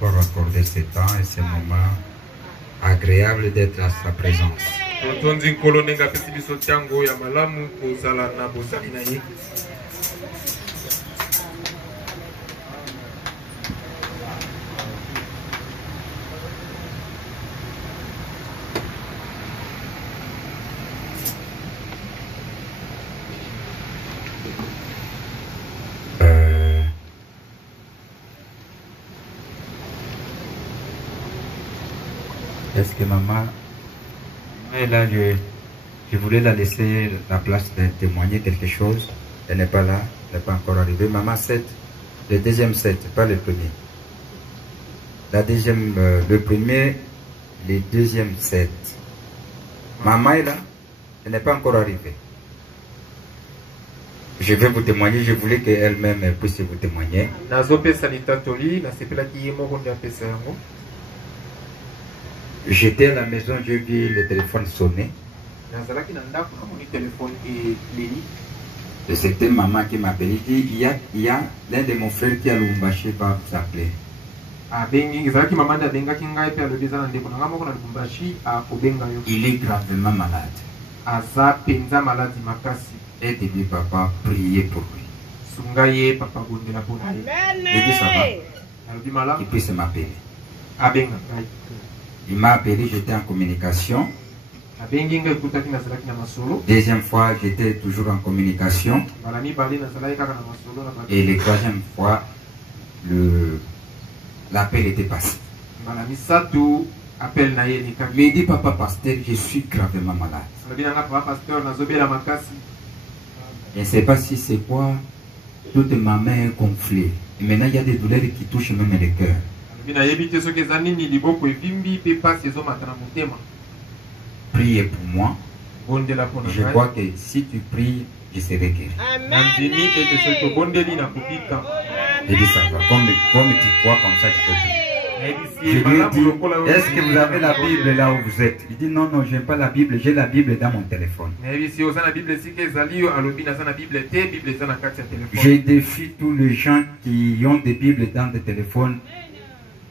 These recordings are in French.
pour accorder ce temps et ce moment agréable d'être à sa présence. Est-ce que maman, mais là je voulais la laisser la place de témoigner quelque chose. Elle n'est pas là, elle n'est pas encore arrivée. Maman 7, le deuxième 7, pas le premier. La deuxième, le premier, le deuxième 7. Maman est là, elle n'est pas encore arrivée. Je vais vous témoigner, je voulais qu'elle-même puisse vous témoigner. J'étais à la maison, j'ai vu le téléphone sonner. Et c'était maman qui m'appelait. Il dit, il y a l'un de mon frère qui a Lubumbashi va vous appeler. Il est gravement malade. Et dit papa, priez pour lui. Il dit ça va. Il puisse m'appeler. Il m'a appelé, j'étais en communication. Deuxième fois, j'étais toujours en communication. Et la troisième fois, l'appel était passé. Mais il dit, papa pasteur, je suis gravement malade. Je ne sais pas si c'est quoi, toute ma main est gonflée. Et maintenant, il y a des douleurs qui touchent même le cœur. Priez pour moi. Je vois que si tu pries, je serai guéri. Il dit ça va. Comme tu crois, comme ça tu peux prier. Je lui ai dit, est-ce que vous avez la Bible là où vous êtes? Il dit non, non, je n'ai pas la Bible, j'ai la Bible dans mon téléphone. Je défie tous les gens qui ont des Bibles dans des téléphones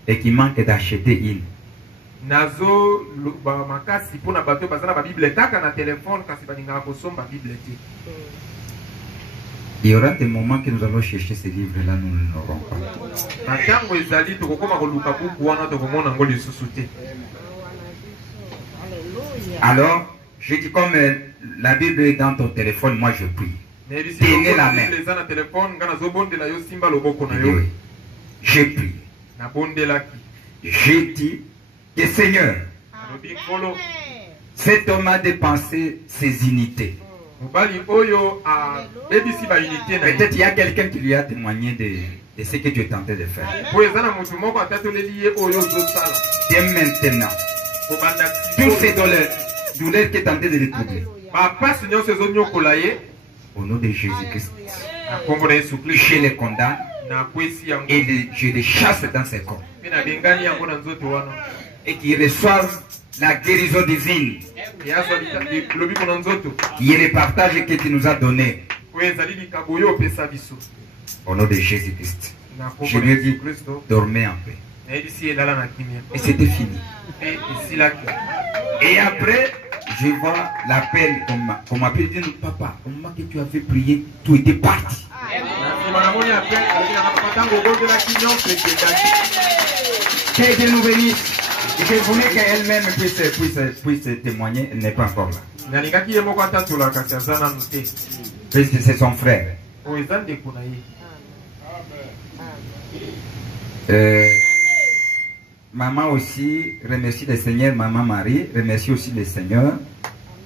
et qui manquent d'acheter une. Il y aura des moments que nous allons chercher ces livres-là, nous ne l'aurons pas. Alors, je dis comme la Bible est dans ton téléphone, moi je prie. Tenez la main. Oui. Je prie. J'ai dit que Seigneur, cet homme a dépensé ses unités. Peut-être il y a quelqu'un qui lui a témoigné de ce que tu es en train de faire. Et maintenant, tous ces douleurs qui est en train de les troubler, au nom de Jésus-Christ, je les condamne et je les chasse dans ses corps. Et qu'ils reçoivent la guérison divine. Il y a le partage que tu nous as donné. Au nom de Jésus-Christ. Je lui ai dit, dormez en paix. Et c'était fini. Et après, je vois l'appel qu'on m'appelle. Je dis, papa, au moment que tu avais prié, tout était parti. Que Dieu nous bénisse. Je voulais qu'elle-même puisse témoigner. Elle n'est pas encore là. Parce que c'est son frère. Maman aussi remercie le Seigneur. Maman Marie remercie aussi le Seigneur.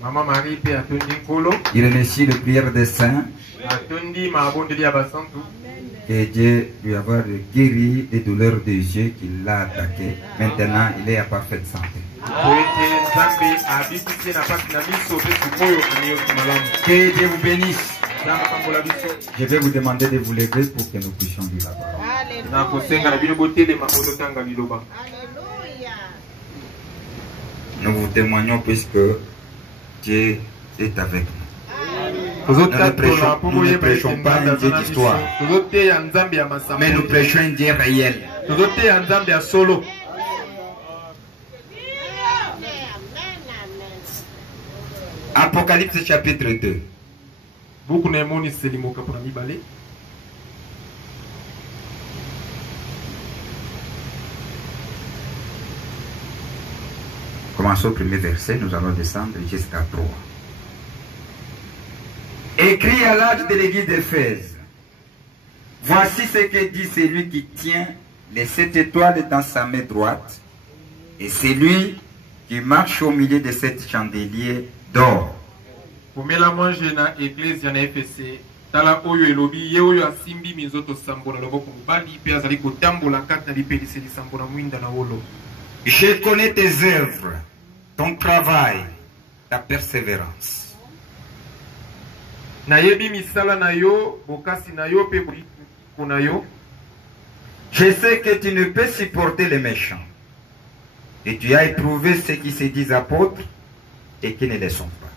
Maman Marie peut attendre Kolo. Il remercie les prières des saints. Que Dieu lui avoir guéri des douleurs des yeux qui l'a attaqué. Maintenant, il est à parfaite santé. Que Dieu vous bénisse. Je vais vous demander de vous lever pour que nous puissions lire la parole. Nous vous témoignons puisque Dieu est avec nous. Nous ne prêchons pas un Dieu d'histoire, mais nous prêchons un Dieu réel. Tozote ya nzambe ya solo. Apocalypse chapitre 2. Buku na emoni selimoka pona mibale. Commençons au premier verset, nous allons descendre jusqu'à 3. Écrit à l'âge de l'église d'Éphèse. Voici ce que dit celui qui tient les 7 étoiles dans sa main droite et celui qui marche au milieu de 7 chandeliers d'or. Pomela manje na église na Efese. Tala oyo elobi ye oyo asimbi minzoto sambo na loboko mobali pe azali kotambola kati na lipeliseli sambo na mwinda na wolo. Je connais tes œuvres, ton travail, ta persévérance. Nayebi misala na yo, bokasi na yo pe boliko na yo. Je sais que tu ne peux supporter les méchants. Et tu as éprouvé ceux qui se disent apôtres et qui ne le sont pas.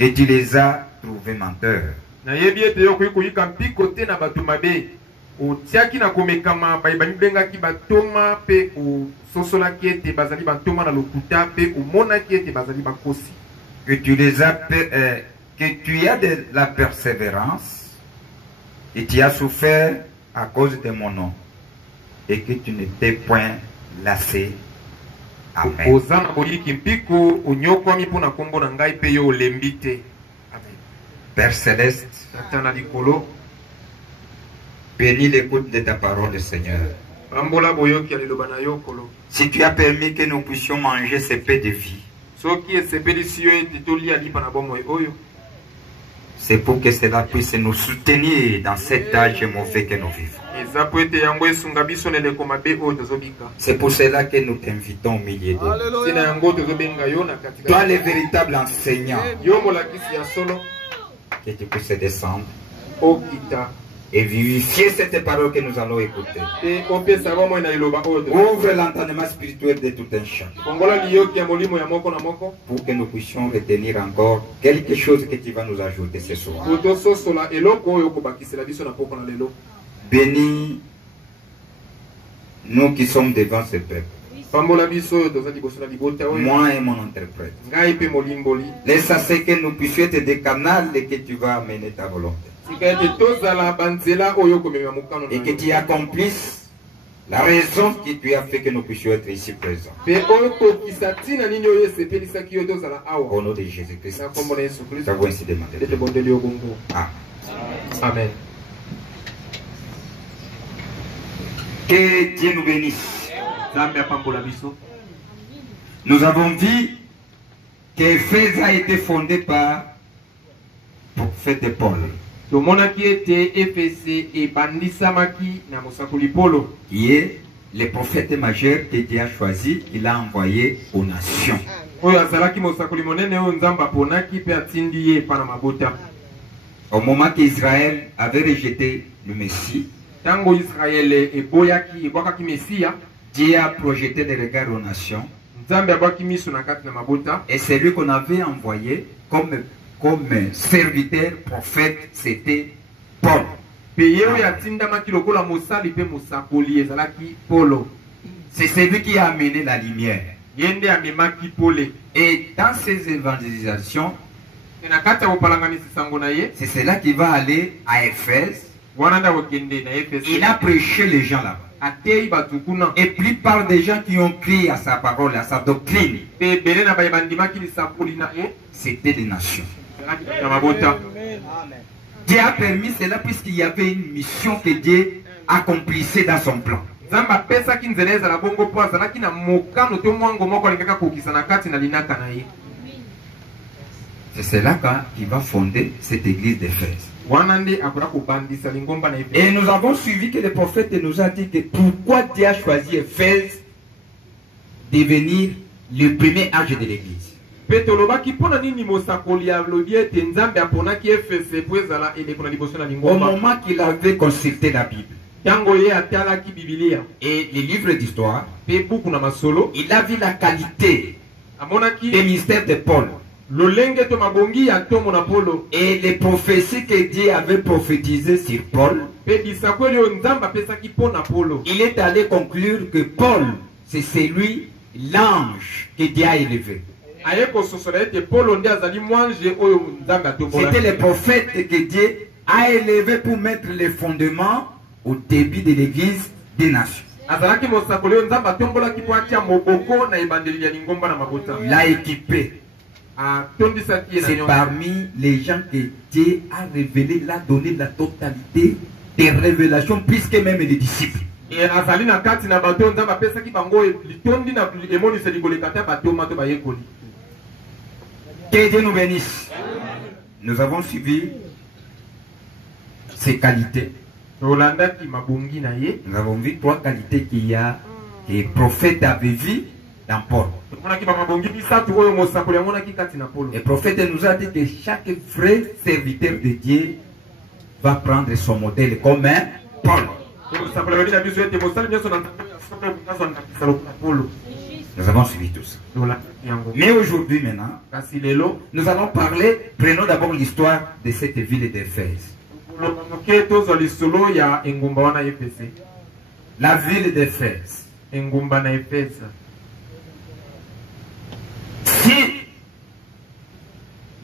Et tu les as trouvés menteurs. Nayebi ete yo koyika mpiko te na bato mabe. Otiaki na komekama bayibani bengaki batoma pe ososolaki ete bazali batoma na lokuta pe omonaki ete bazali bakosi. Que tu as de la persévérance et tu as souffert à cause de mon nom et que tu ne t'es point lassé. Amen. Ozana boyiki mpiko onyokwami mpona kombo na ngai pe yo olembi te. Amen. Père Céleste, Tata likolo, bénis l'écoute de ta parole, Seigneur. pambola boyoki ya liloba na yo kolo. Si tu as permis que nous puissions manger ces paix de vie, Soki esepelisi yo ete tolia lipa na bomoi oyo. c'est pour que cela puisse nous soutenir dans cet âge mauvais que nous vivons. Eza po ete yango esunga biso na eleko mabe oyo tozobika. C'est pour cela que nous t'invitons au milieu de nous. Tina yango tozobenga yo na katika. Toi, le véritable enseignant, Yo molakisi ya solo que tu puisses descendre okita. et vivifier cette parole que nous allons écouter. Te opesa bomoi na liloba oyo tozobika. Ouvre l'entendement spirituel de tout un chacun Kongola liyoki ya molimo ya moko na moko. pour que nous puissions retenir encore quelque chose que tu vas nous ajouter ce soir. Totososola eloko oyo kobakisela biso na poko na lelo. Bénis nous qui sommes devant ce peuple, Pambola biso oyo toza liboso na libota oyo. moi et mon interprète. Ngai pe molimboli. Laisse à ce que nous puissions être des canaux et que tu vas amener ta volonté. Tika ete tozala banzela oyo komema mokano na Et que yo. tu accomplisses la raison que tu as fait que nous puissions être ici présents. Pe oyo tokisa tina nini oyo esepelisaki yo tozala awa. Au nom de Jésus-Christ, Na kombo na Yesu nous Kristo. avons ainsi demandé. Ete bondeli yo bongo. Ah. Amen. Que Dieu nous bénisse. Nzambe apambola biso. Nous avons vu qu'Éphèse a été fondée par le prophète Paul, Tomonaki ete Efese ebandisamaki na mosakoli Polo. qui est le prophète majeur que Dieu a choisi, qu'il a envoyé aux nations. Oyo azalaki mosakoli monene oyo Nzambe aponaki pe atindi ye epa na mabota. Au moment qu'Israël avait rejeté le Messie, Tango Israele ebwakaki Mesia, Dieu a projeté des regards aux nations. Nzambe abwaki miso na kati na mabota. Et celui qu'on avait envoyé comme serviteur, prophète, c'était Paul. Pe ye oyo atindamaki lokola mosali pe mosakoli ezalaki Polo. C'est celui qui a amené la lumière. Ye nde amemaki pole. Et dans ces évangélisations, E na kati ya kopalanganisa sango na ye, c'est cela qui va aller à Éphèse. wana nde akokende na Efese. Il a prêché les gens là-bas. Atei bato kuna. Et plupart des gens qui ont crié à sa parole, à sa doctrine, Pe ebele na baye bandimaki lisakoli na ye, c'était des nations. ezalaki na mabota. Dieu a permis cela puisqu'il y avait une mission que Dieu accomplissait dans son plan. Nzambe apesaki nzela ezala bongo mpo azalaki na mokano to mwango moko alingaka kokisa na kati na linaka na ye. C'est cela qu'il va fonder cette église d'Éphèse. Wana nde akola kobandisa lingomba na Efese. Et nous avons suivi que le prophète nous a dit que pourquoi Dieu a choisi Éphèse de devenir le premier âge de l'église. Pe tolobaki mpona nini mosakoli alobi ete Nzambe aponaki Efese po ezala eleko na liboso na Au lingomba. moment qu'il avait consulté la Bible Tango ye atalaki Biblia et les livres d'histoire, pe buku na masolo, il a vu la qualité amonaki des ministères de Paul. lolenge to mabongi ya tomo na Polo. Et les prophéties que Dieu avait prophétisées sur Paul, Pe bisakweli o nzamba pesa ki po na Polo. il est allé conclure que Paul, c'est celui, l'ange que Dieu a élevé. Aye ko sosola ete Polo nde azali mwanje oyo nzamba to C'était les prophètes que Dieu a élevés pour mettre les fondements au début de l'église des nations. Azalaki mosakoli o nzamba tombola ki po atia moboko na ebandeli ya lingomba na mabota. L'a équipé. C'est parmi les gens que Dieu a révélé, l'a donné la totalité des révélations, puisque même les disciples. Que Dieu nous bénisse. Nous avons suivi ces qualités. Nous avons vu 3 qualités qu'il y a, que les prophètes avaient vues dans Paul. Le prophète nous a dit que chaque vrai serviteur de Dieu va prendre son modèle comme un Paul. Nous avons suivi tout ça. Mais aujourd'hui maintenant, nous allons parler, prenons d'abord l'histoire de cette ville d'Éphèse. La ville d'Éphèse. Si,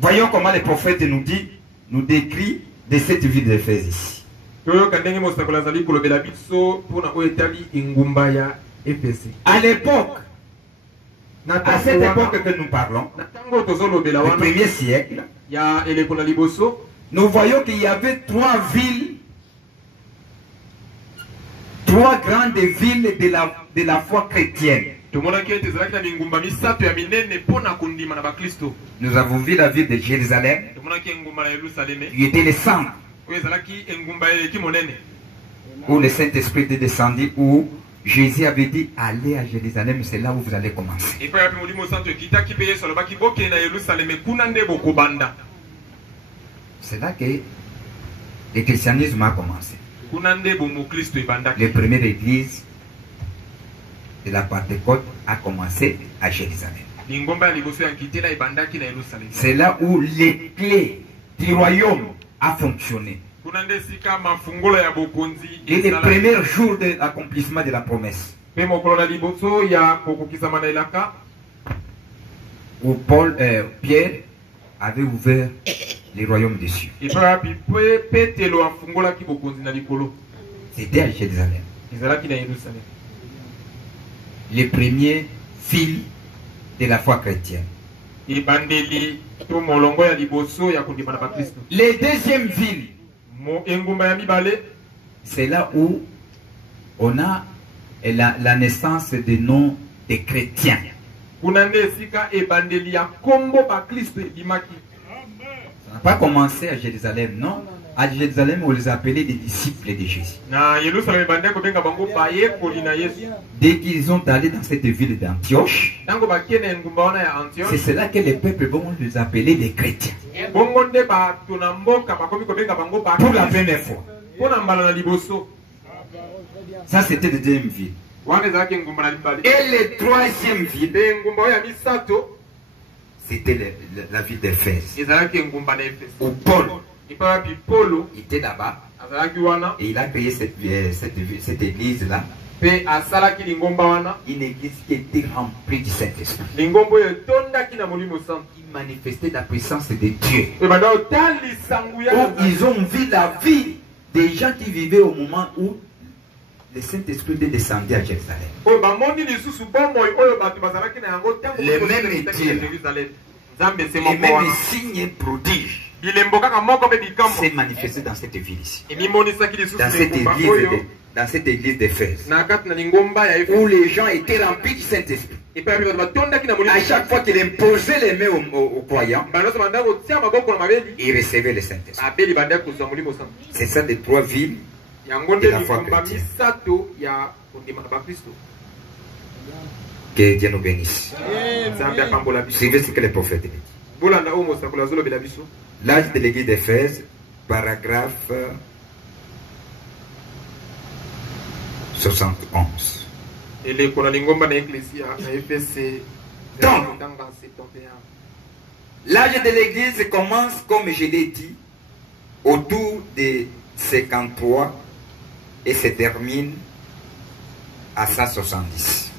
voyons comment les prophètes nous décrit de cette ville d'Éphèse ici. À l'époque, à cette époque que nous parlons, le premier siècle, nous voyons qu'il y avait 3 villes, 3 grandes villes de la foi chrétienne. Nous avons vu la ville de Jérusalem, qui était le centre, où le Saint-Esprit est descendu, où Jésus avait dit, allez à Jérusalem, c'est là où vous allez commencer. C'est là que le christianisme a commencé. Les premières églises de la Pentecôte a commencé à Jérusalem. C'est là où les clés du royaume a fonctionné. Et les premiers jours de l'accomplissement de la promesse, où Pierre avait ouvert les royaumes des cieux. C'était à Jérusalem. Les premiers fils de la foi chrétienne. Les deuxièmes villes, c'est là où on a la naissance des noms des chrétiens. Ça n'a pas commencé à Jérusalem, non. À Jérusalem, on les appelait des disciples de Jésus. Dès qu'ils ont allé dans cette ville d'Antioche, c'est cela que les peuples vont les appeler les chrétiens. Pour la première fois. Ça, c'était la deuxième ville. Et le troisième ville, c'était la ville d'Éphèse. Où Paul était là-bas. Et il a créé cette église-là. Une église qui était remplie du Saint-Esprit. Qui manifestait la puissance de Dieu. Où ils ont vu la vie des gens qui vivaient au moment où le Saint-Esprit est descendu à Jérusalem. Les mêmes tirs, les mêmes signes prodiges s'est manifesté dans cette ville ici. Dans cette église d'Éphèse. Où les gens étaient remplis du Saint-Esprit. À chaque fois qu'il imposait les mains aux croyants, ils recevaient le Saint-Esprit. C'est ça les 3 villes de la foi chrétienne. Que Dieu nous bénisse. Suivez ce que les prophètes disent. L'âge de l'église d'Éphèse, paragraphe 71. Donc, L'âge de l'église commence, comme je l'ai dit, autour de 53 et se termine à 170.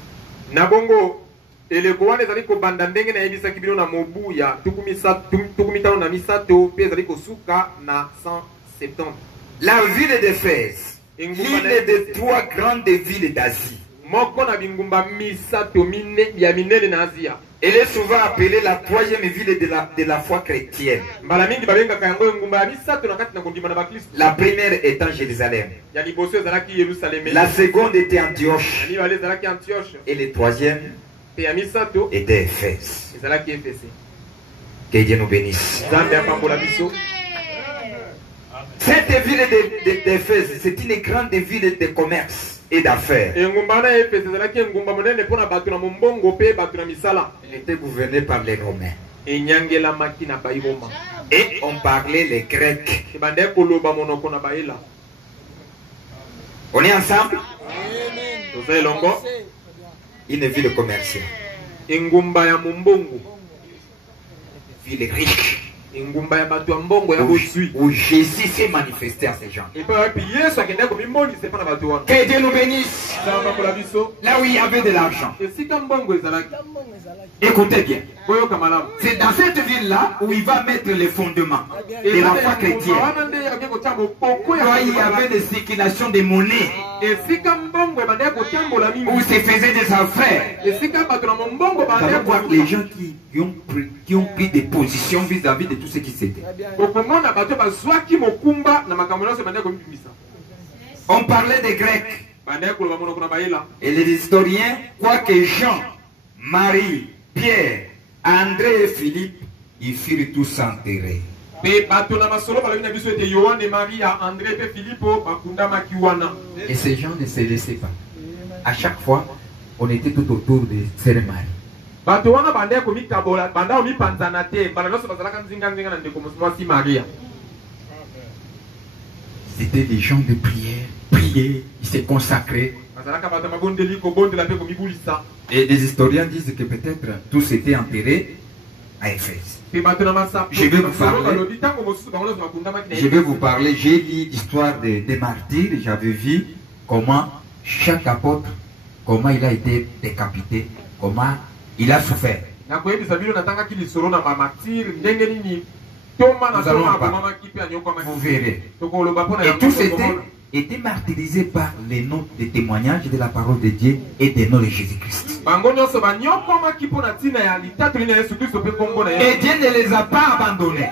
Nabongo, eleko wana ezali kobanda ndenge nayebisaki bino na mobu ya tukumi tano na misato pe ezali kosuka na 170. La ville d'Éphèse, l'une des 3 grandes villes d'Asie. Moko na bingumba misato mine ya minene na Asia. Elle est souvent appelée la 3e ville de la foi chrétienne. Mbala mingi babengaka yango ngumba ya misato na kati na kondima na bakristo. La première étant Jérusalem. Ya liboso ezalaki Yerusalem. La seconde était Antioche. Ya libale ezalaki Antioche. Et le 3e pe ya misato était Éphèse. ezalaki Éphèse. Que Dieu nous bénisse. Nzambe apambola biso. Cette ville d'Éphèse, c'est une grande ville de commerce et d'affaires. Elle était gouvernée par les Romains. Et on parlait les Grecs. On est ensemble? Une ville commerciale. Ville riche. Où Jésus s'est manifesté à ces gens. Que Dieu nous bénisse. Là où il y avait de l'argent. Écoutez bien. C'est dans cette ville-là où il va mettre les fondements de la foi chrétienne. Là il y avait des circulations de monnaie. Où se faisaient des affaires. Vous allez voir les gens qui ont pris des positions vis-à-vis de tout ce qui s'était. On parlait des Grecs. Et les historiens croient que Jean, Marie, Pierre, André et Philippe, ils furent tous enterrés. Et ces gens ne se laissaient pas. À chaque fois, on était tout autour des cérémonies. C'était des gens de prière, prier, ils se consacraient. Et des historiens disent que peut-être tous étaient enterrés à Éphèse. Je vais vous parler, j'ai lu l'histoire des martyrs, j'avais vu comment chaque apôtre, comment il a été décapité, comment il a souffert. Vous verrez. Et tous étaient martyrisés par les noms de témoignages de la parole de Dieu et des noms de Jésus-Christ. Et Dieu ne les a pas abandonnés.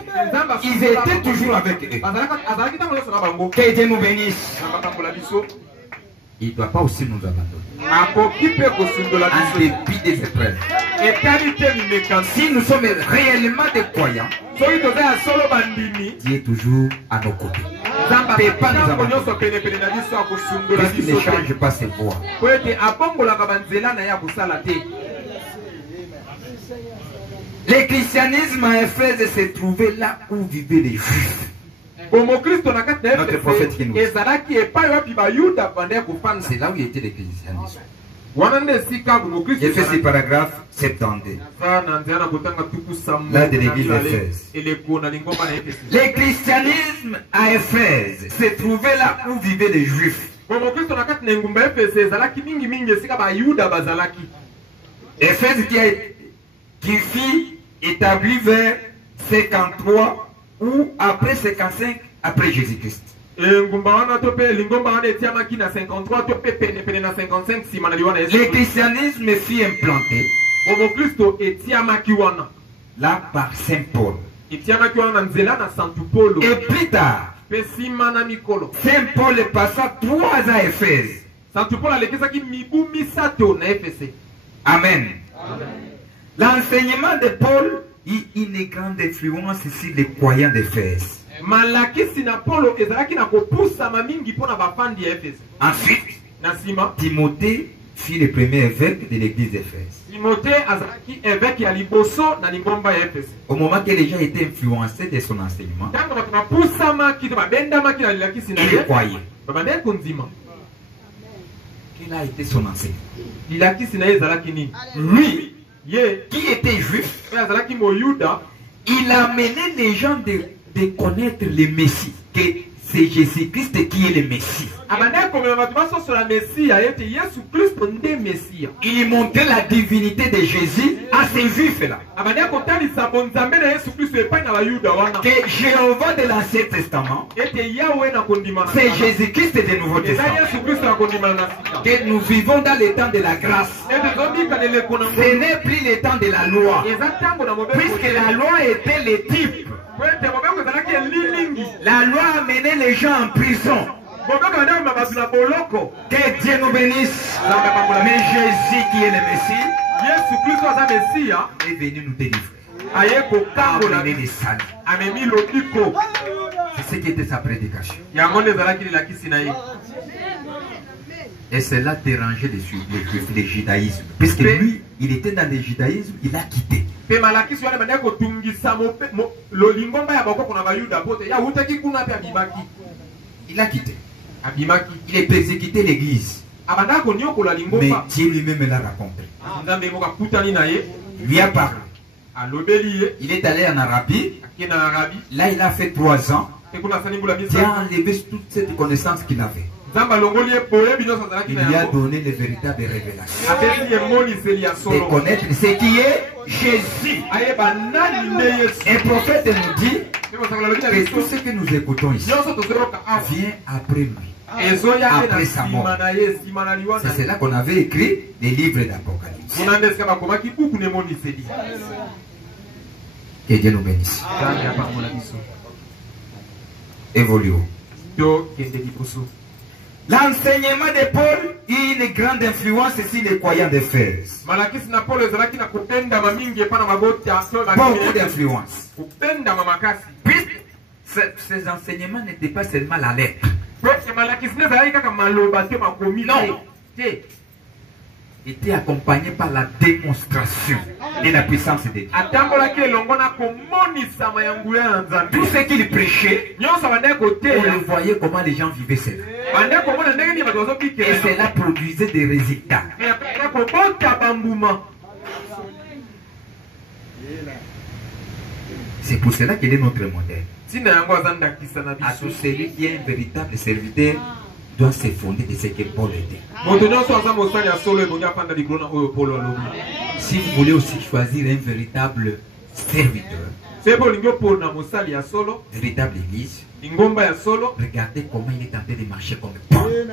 Ils étaient toujours avec eux. Que Dieu nous bénisse. Il ne doit pas aussi nous abandonner. En dépit des épreuves. Si nous sommes réellement des croyants, Dieu est toujours à nos côtés. Il ne peut pas nous abandonner. Parce qu'il ne change pas ses voies. Le christianisme à Éphèse se trouvait là où vivaient les Juifs. Notre prophète qui nous dit. C'est là où il était le christianisme. Éphèse paragraphe 72. Là de l'église d'Éphèse. Le christianisme à Éphèse se trouvait là où vivaient les Juifs. Éphèse qui fut établi vers 53 ou après 55 après Jésus-Christ. Le christianisme fut implanté là par Saint Paul. Et plus tard, Saint Paul passa 3 ans à Éphèse. Amen. L'enseignement de Paul a une grande influence sur les croyants d'Éphèse. Ensuite, Timothée fut le premier évêque de l'église d'Éphèse. Au moment que les gens étaient influencés de son enseignement, ils croyaient. Quel a été son enseignement? Lui, qui était juif, il a amené les gens de connaître le Messie, que c'est Jésus-Christ qui est le Messie. Il montrait la divinité de Jésus à ces juifs-là. Que Jéhovah de l'Ancien Testament, c'est Jésus-Christ du Nouveau Testament. Que nous vivons dans le temps de la grâce. Ce n'est plus le temps de la loi. Puisque la loi était le type. La loi a mené les gens en prison. Que Dieu nous bénisse. Mais Jésus qui est le Messie est venu nous délivrer. Amener les saluts. C'est ce qui était sa prédication. Et cela dérangeait les juifs, le judaïsme. Puisque lui, il était dans le judaïsme, il a quitté. Il a quitté. Il est persécuté l'église. Mais Dieu lui-même l'a rencontré. Il lui a parlé. Il est allé en Arabie. Là, il a fait 3 ans. Dieu a enlevé toute cette connaissance qu'il avait. Il lui a donné les véritables révélations. De connaître ce qui est Jésus. Un prophète nous dit que tout ce que nous écoutons ici vient après lui. Après sa mort. C'est cela qu'on avait écrit les livres d'Apocalypse. Que Dieu nous bénisse. Évoluons. L'enseignement de Paul a une grande influence sur les croyants d'Éphèse. Beaucoup d'influence. Puisque ces enseignements n'étaient pas seulement la lettre. Non. Était accompagné par la démonstration de la puissance de Dieu. Tout ce qu'il prêchait, on le voyait comment les gens vivaient cette vie. Et cela produisait des résultats. C'est pour cela qu'il est notre modèle. À tout celui qui est un véritable serviteur doit se fonder de ce que Paul était. Si vous voulez aussi choisir un véritable serviteur, véritable église, regardez comment il est en train de marcher comme Paul. Et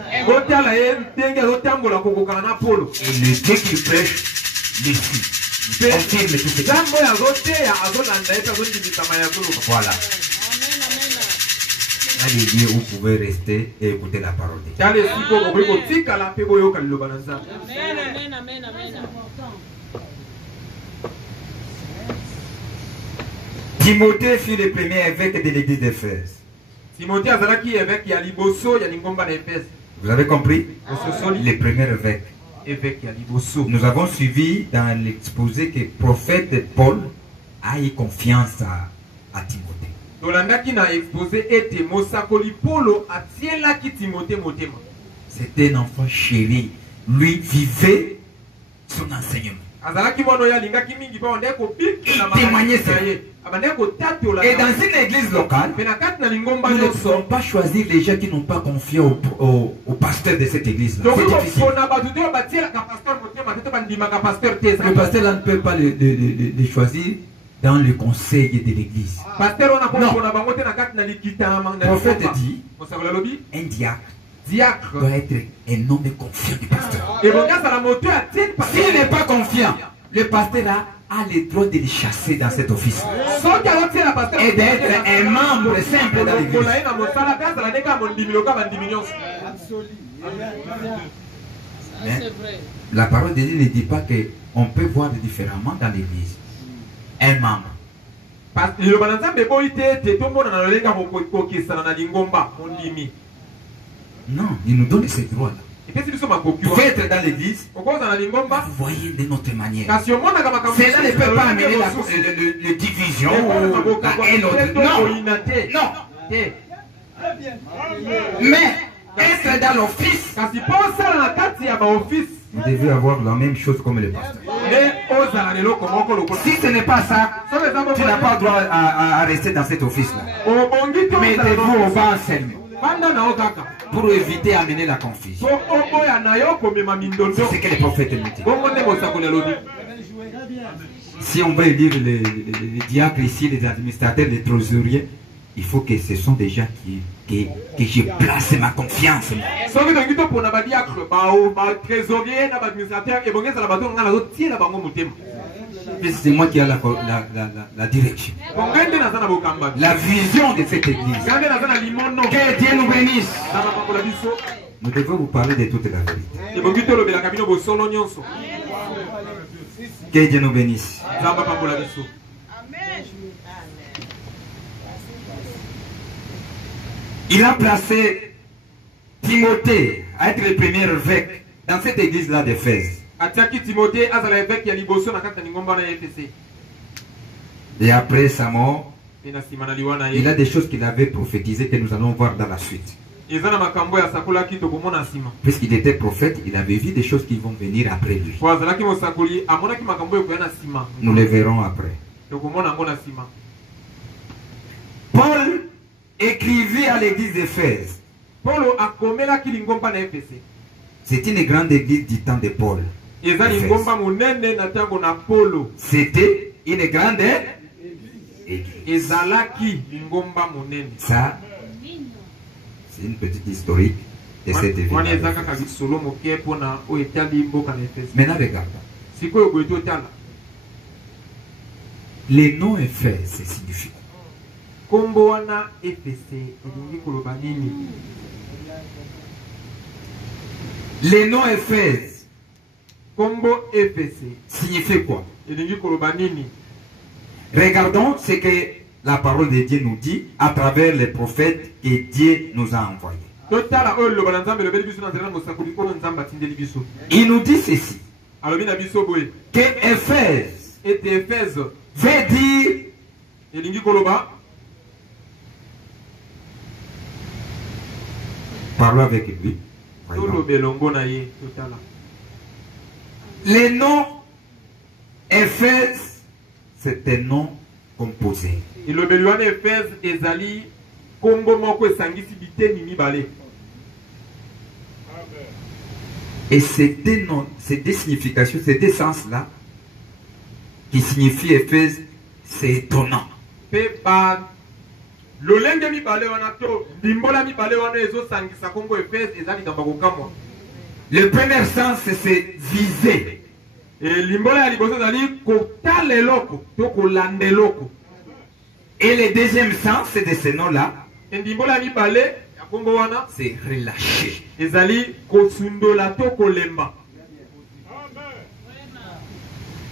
le Dieu qui prêche, le suit. Confirme tout ce que voilà. Allez Dieu, vous pouvez rester et écouter la parole de Dieu. Timothée fut le premier évêque de l'église d'Éphèse. Vous avez compris? Le premier évêque. Nous avons suivi dans l'exposé que le prophète Paul a eu confiance à Timothée. C'était un enfant chéri. Lui vivait son enseignement. Il témoignait ça. Et dans une église locale, nous ne pouvons pas choisir les gens qui n'ont pas confié au pasteur de cette église. C'est difficile. Le pasteur là ne peut pas les choisir dans le conseil de l'église. Non. Le prophète dit, un diacre doit être un homme confiant du pasteur. S'il n'est pas confiant, le pasteur a le droit de le chasser dans cet office. Et d'être un membre simple dans l'église. Mais la parole de Dieu ne dit pas qu'on peut voir différemment dans l'église. Un membre. Non, il nous donne ce droit-là. Vous pouvez être dans l'église, vous voyez de notre manière. Cela ne peut pas amener la division ou un autre. Non. Mais être dans l'office, vous devez avoir la même chose comme le pasteur. Si ce n'est pas ça, Tu n'as pas droit à rester dans cet office-là. Mettez-vous au banc seulement. Pour éviter d'amener la confusion. C'est ce que les prophètes nous disent. Si on veut élire les diacres ici, les administrateurs, les trésoriers, il faut que ce sont des gens que je place ma confiance. C'est moi qui ai la direction. La vision de cette église. Que Dieu nous bénisse. Nous devons vous parler de toute la vérité. Que Dieu nous bénisse. Il a placé Timothée à être le premier évêque dans cette église-là d'Éphèse. Et après sa mort, il a des choses qu'il avait prophétisées que nous allons voir dans la suite. Puisqu'il était prophète, il avait vu des choses qui vont venir après lui. Nous les verrons après. Paul écrivait à l'église d'Éphèse. C'est une grande église du temps de Paul. C'était une grande église. Ça, c'est une petite historique de cette église. Maintenant, regarde. Les noms Éphèse, c'est signifiant. Les noms Éphèse signifie quoi? Regardons ce que la parole de Dieu nous dit à travers les prophètes que Dieu nous a envoyés. Il nous dit ceci, que Éphèse veut dire, parlons avec lui. Les noms Éphèse, c'est un nom composé. Et ces deux noms, ces deux significations, ces deux sens-là, qui signifient Éphèse, c'est étonnant. Le premier sens, c'est viser. Et le deuxième sens de ce nom-là, c'est relâcher.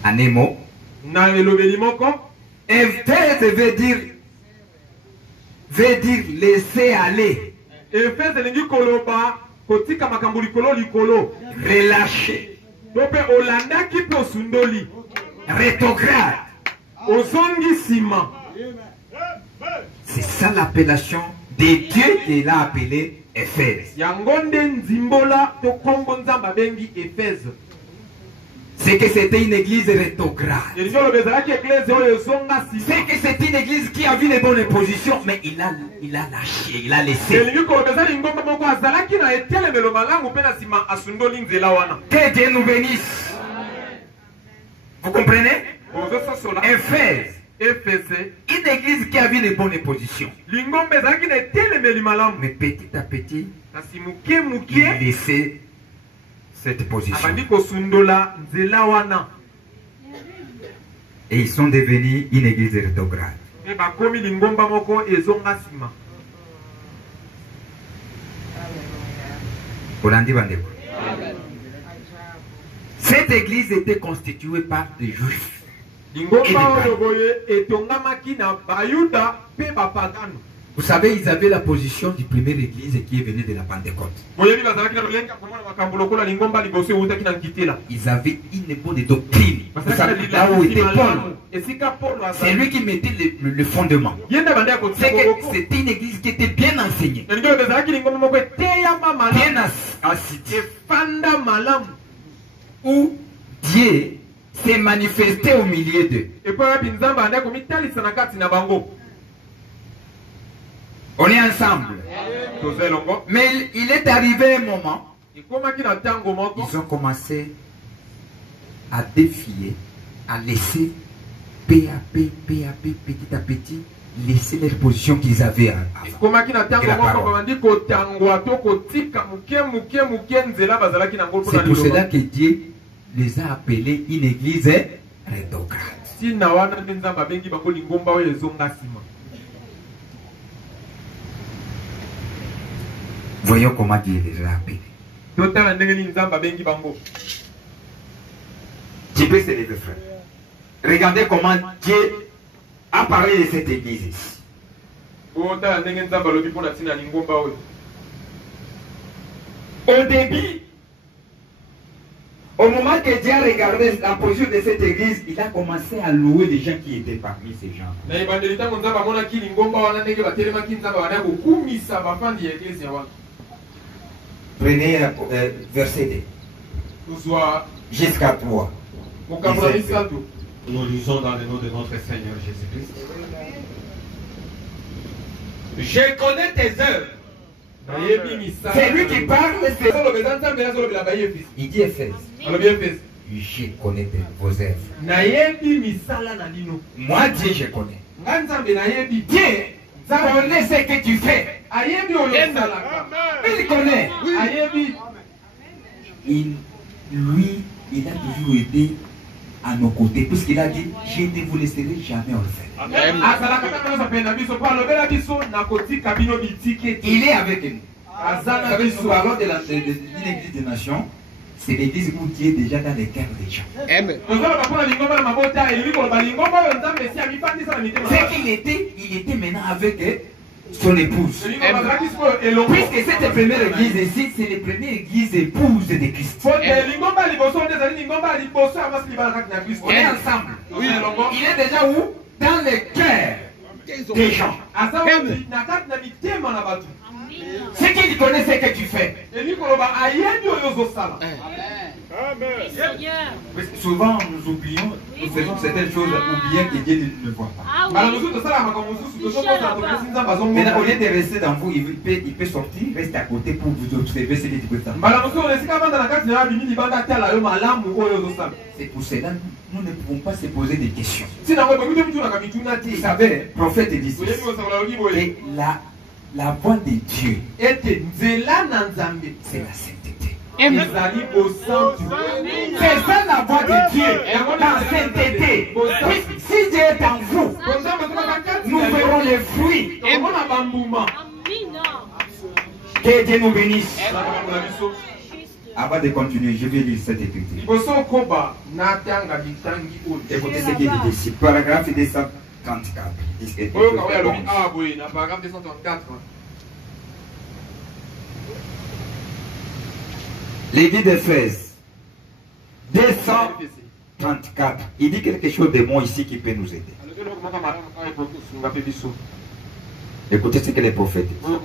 En un mot, Éphèse veut dire laisser aller. Relâcher. Rétrograde. C'est ça l'appellation de Dieu qu'il a appelé Éphèse. C'est que c'était une église rétrograde. C'est que c'était une église qui avait une bonne position, mais il a lâché, il a laissé. Que Dieu nous bénisse. Vous comprenez? Éphèse, une église qui avait une bonne position. Mais petit à petit, il laissait cette position. Et ils sont devenus une église rétrograde. Cette église était constituée par des juifs. Vous savez, ils avaient la position du premier église qui est venue de la Pentecôte. Ils avaient une bonne doctrine. Vous savez, là où était Paul, c'est lui qui mettait le fondement. C'était une église qui était bien enseignée, bien assistée, où Dieu s'est manifesté au milieu d'eux. On est ensemble. Mais il est arrivé un moment, ils ont commencé à défier, à laisser peu à peu, petit à petit, laisser les positions qu'ils avaient avant. C'est pour cela que Dieu les a appelés une église rétrograde. Voyons comment Dieu les a appelés. Tu peux se lever, frère. Regardez comment Dieu a parlé de cette église ici. Au début, au moment que Dieu a regardé la position de cette église, il a commencé à louer les gens qui étaient parmi ces gens. Prenez verset 2 jusqu'à 3. Nous lisons dans le nom de notre Seigneur Jésus-Christ. Je connais tes œuvres. C'est lui qui parle. Il dit Éphèse. Je connais vos œuvres. Moi, Dieu, je connais. Dieu connaît ce que tu fais. Il connaît. Lui, il a toujours été à nos côtés, puisqu'il a dit, je ne vous laisserai jamais en fait. Il est avec nous. Nous parlons d'une église des nations. C'est l'église où Dieu est déjà dans les cœurs des gens. C'est qu'il était, il était maintenant avec son épouse. Puisque cette première église ici, c'est la première église épouse de Christ. On est ensemble. Il est déjà où? Dans le cœur des gens. Ce qu'il connaît, c'est que tu fais. Souvent, nous oublions, nous faisons certaines choses, oubliant que Dieu ne voit pas. Maintenant, au lieu de rester dans vous, il peut sortir, rester à côté pour vous observer ce que tu peux faire. C'est pour cela que nous ne pouvons pas se poser des questions. Vous savez, prophète dit ceci. Et la voix de Dieu, c'est la sainteté. C'est ça la voix de Dieu, la sainteté. Si Dieu est en vous, nous verrons les fruits. Que Dieu nous bénisse. Avant de continuer, je vais lire cette écriture. Écoutez ce qu'il dit ici. Paragraphe 234. L'édit d'Éphèse 234. Il dit quelque chose de bon ici qui peut nous aider. Écoutez ce que les prophètes disent.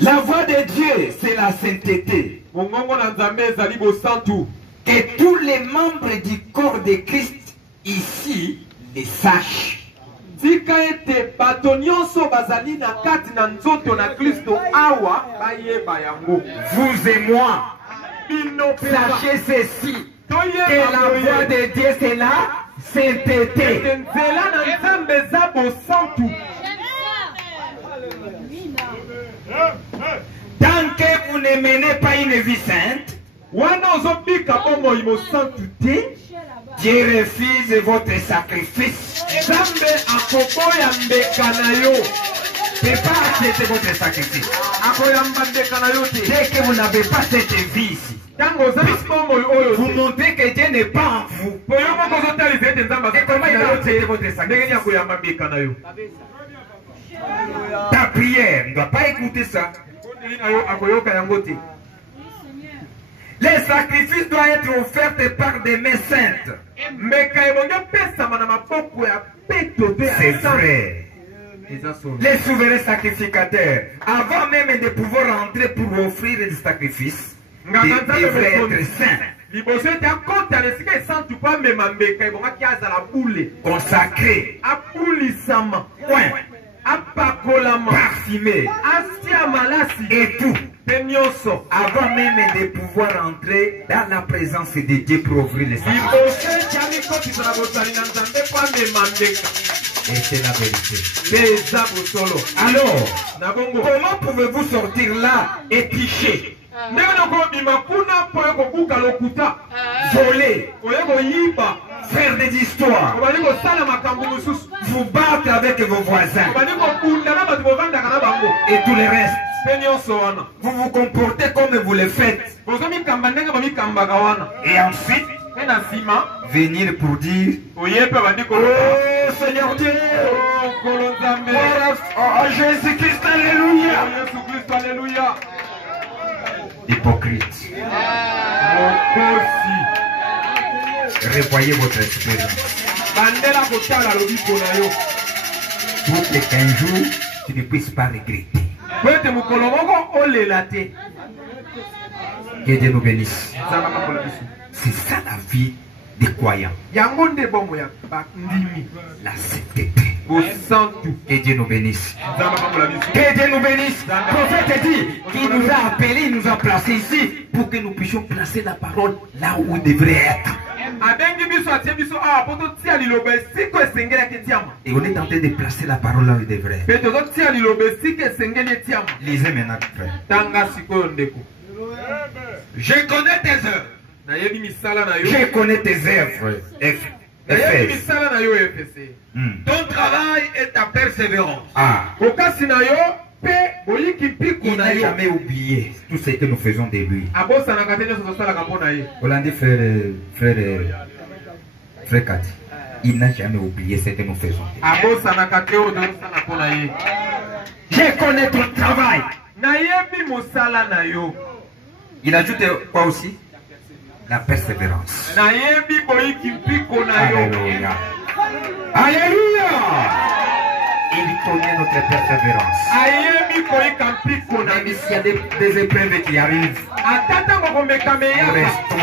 La voix de Dieu, c'est la sainteté. Que tous les membres du corps de Christ ici les sachent. Vous et moi, sachez ceci, que la voix de Dieu c'est la sainteté. Tant que vous ne menez pas une vie sainte, Dieu refuse votre sacrifice. Ne peut pas accepter votre sacrifice. Dès que vous n'avez pas cette vie ici, vous montrez que Dieu n'est pas en vous. Et comment il va accepter votre sacrifice? Ta prière ne doit pas écouter ça. Les sacrifices doivent être offerts par des mains saintes. C'est vrai. Les souverains sacrificateurs, avant même de pouvoir rentrer pour offrir des sacrifices, devrait être saint. Consacré. Point. Parfumé. Et tout. Avant même de pouvoir entrer dans la présence de Dieu pour ouvrir les sacrements. Et c'est la vérité. Alors, comment pouvez-vous sortir là et tricher? Voler, faire des histoires, vous battre avec vos voisins et tout le reste. Vous vous comportez comme vous le faites. Et ensuite, venir pour dire: oh Seigneur Dieu, oh Jésus-Christ, alléluia. Hypocrite. Revoyez votre expérience. Pour qu'un jour, tu ne puisses pas regretter. Que Dieu nous bénisse. C'est ça la vie des croyants. La sainteté. Que Dieu nous bénisse. Que Dieu nous bénisse. Le prophète dit qu'il nous a appelés, il nous a placés ici pour que nous puissions placer la parole là où il devrait être. Et on est en train de placer la parole là où il devrait être. Lisez maintenant, frère. Je connais tes œuvres. Je connais tes œuvres. Ton travail et ta persévérance. Il n'a jamais oublié tout ce que nous faisons de lui. Hollande frère Kati, il n'a jamais oublié ce que nous faisons. Je connais ton travail. Il ajoute quoi aussi? La persévérance. Alléluia. Alléluia. Il connaît notre persévérance. Même s'il y a des épreuves qui arrivent, nous restons là.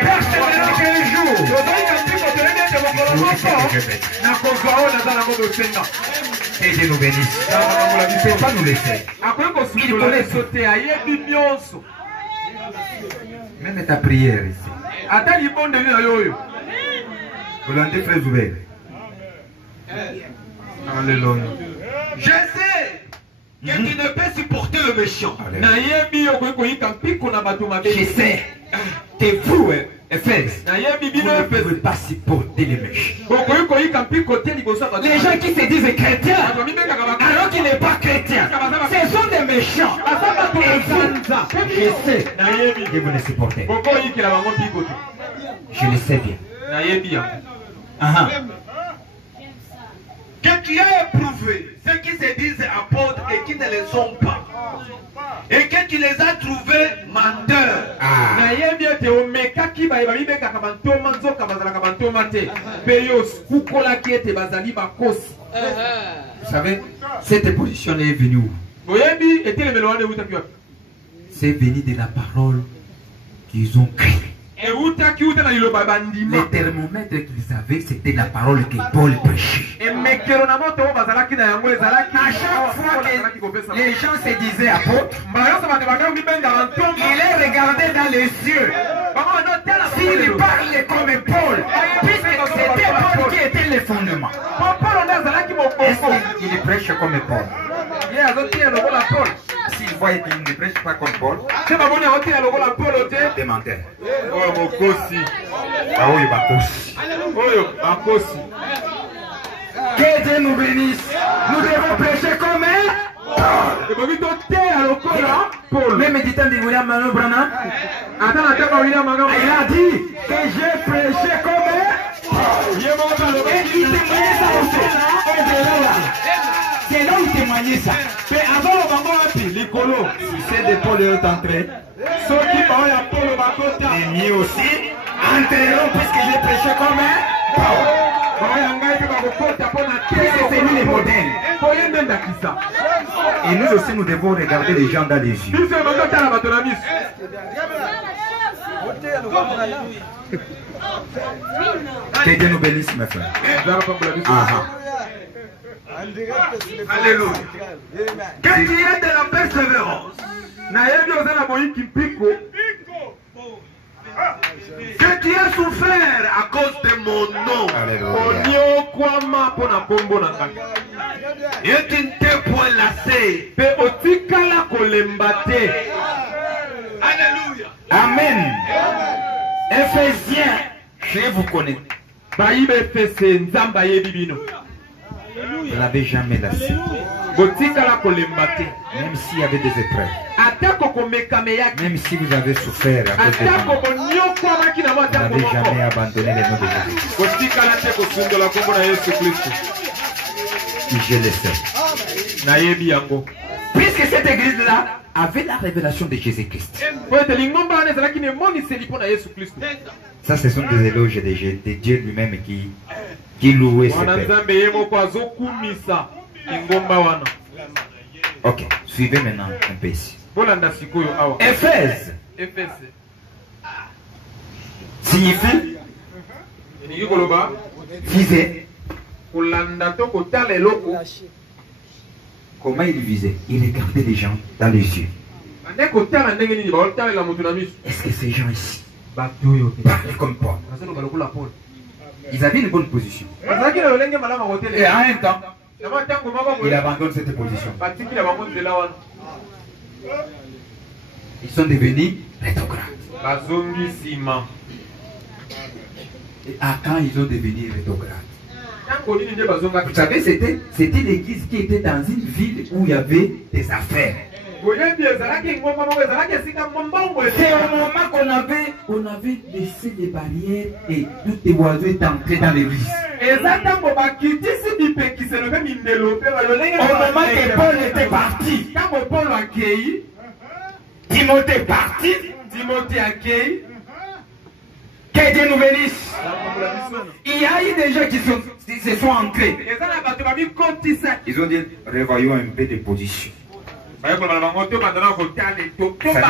Persévérons quel jour. Que Dieu nous bénisse. Il ne peut pas nous laisser. Il connaît tout. Même ta prière ici. Vous l'avez fait ouvert. Alléluia. Je sais que tu ne peux supporter le méchant. Je sais que vous, Éphèse, vous ne pouvez pas supporter les méchants. Les gens qui se disent chrétiens, alors qu'ils ne sont pas chrétiens, ce sont des méchants. Et je sais que vous les supportez. Je le sais bien. Que tu as éprouvé ceux qui se disent apôtres et qui ne le sont pas. Et que tu les as trouvés menteurs. Vous savez, cette position est venue où? C'est venu de la parole qu'ils ont créée. Les thermomètres qu'ils avaient, c'était la parole que Paul prêchait. À chaque fois que les gens se disaient apôtres, il les regardait dans les yeux. S'il parlait comme Paul, puisque c'était Paul qui était le fondement. Est-ce qu'il prêche comme Paul? S'il voyait qu'il ne prêche pas comme Paul, demandez. Que Dieu nous bénisse. Nous devons prêcher comme Paul. Même méditant de William Manon Branham, il a dit que j'ai prêché comme et il témoignait ça aussi. C'est là où il témoignait ça. Mais avant, si c'est de Paul est entré, et mieux aussi, entreront puisque j'ai prêché comme c'est lui le modèle. Et nous aussi, nous devons regarder les gens dans les yeux. botala bato na miso. Que Dieu nous bénisse, mes frères. Alléluia. Que tu aies de la persévérance. Que tu as souffert à cause de mon nom. Alléluia. Et tu ne t'es point lassé. Alléluia. Amen. Éphésiens, je vous connais. Vous n'avez jamais lassé. Même s'il y avait des épreuves. Même si vous avez souffert à cause de moi, vous n'avez jamais abandonné les noms de Jésus. Et je le sais. Puisque cette église-là avait la révélation de Jésus-Christ. Ça, ce sont des éloges de Dieu lui-même qui louait ce père. Ok, suivez maintenant un peu ici. Éphèse signifie visait. Comment il visait? Il regardait les gens dans les yeux. Est-ce que ces gens ici parlaient comme Paul? Ils avaient une bonne position. Et en un temps, il abandonne cette position. Ils sont devenus rétrogrades. Et à quand ils ont devenu rétrogrades? Vous savez, c'était l'église qui était dans une ville où il y avait des affaires. C'est au moment qu'on avait laissé les barrières et tous les oiseaux étaient entrés dans l'église. Au moment que Paul était parti, Timothée est parti, que Dieu nous bénisse. Il y a eu des gens qui se sont entrés. Ils ont dit, revoyons un peu de position. Ça veut dire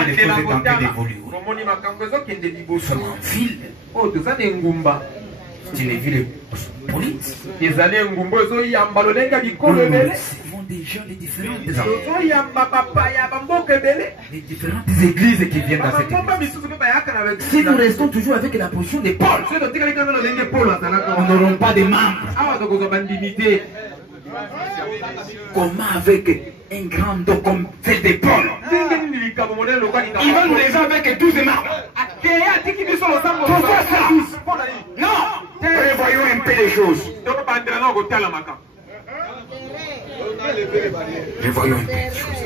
les choses étaient en train d'évoluer. Nous sommes en ville. C'est les villes polites. Nous servons des gens de différentes églises qui viennent dans cette église. Si nous restons toujours avec la position de Paul, nous n'aurons pas de membres. Comment avec un grand dos comme celle de Paul? Il va nous laisser avec 12 membres. Pourquoi ça? Non! Revoyons un peu les choses. Revoyons un peu les choses.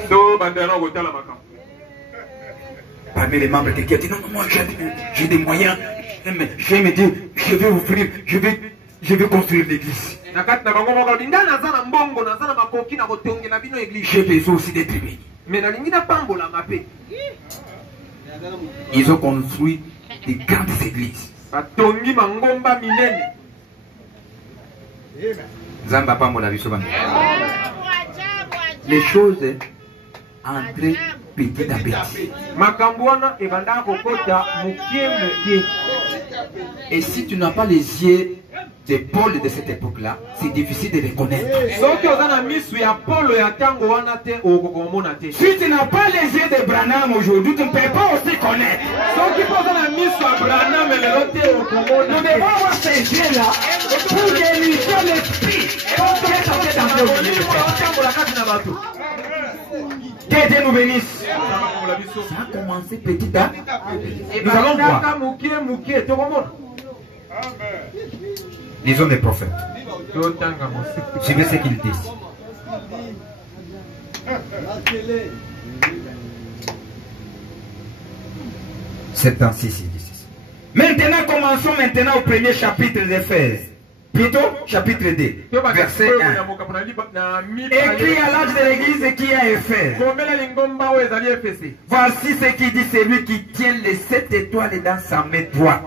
Parmi les membres, quelqu'un dit non, moi j'ai des moyens. Je me dis, je vais ouvrir, je vais construire l'église. J'ai besoin aussi d'être béni. Ils ont construit des grandes églises. Les choses entraient petit à petit. Et si tu n'as pas les yeux de Paul de cette époque-là, c'est difficile de les connaître. Si tu n'as pas les yeux de Branham aujourd'hui, tu ne peux pas aussi connaître. Nous devons avoir ces yeux-là pour délicher l'esprit. Que Dieu nous bénisse. Ça a commencé petit à petit. Nous allons voir. Lisons les prophètes. Suivez ce qu'ils disent. Maintenant, commençons maintenant au premier chapitre d'Éphèse. Plutôt, chapitre 2, verset 1. Écrit à l'âge de l'église qui est à Éphèse. Voici ce qui dit celui qui tient les 7 étoiles dans sa main droite.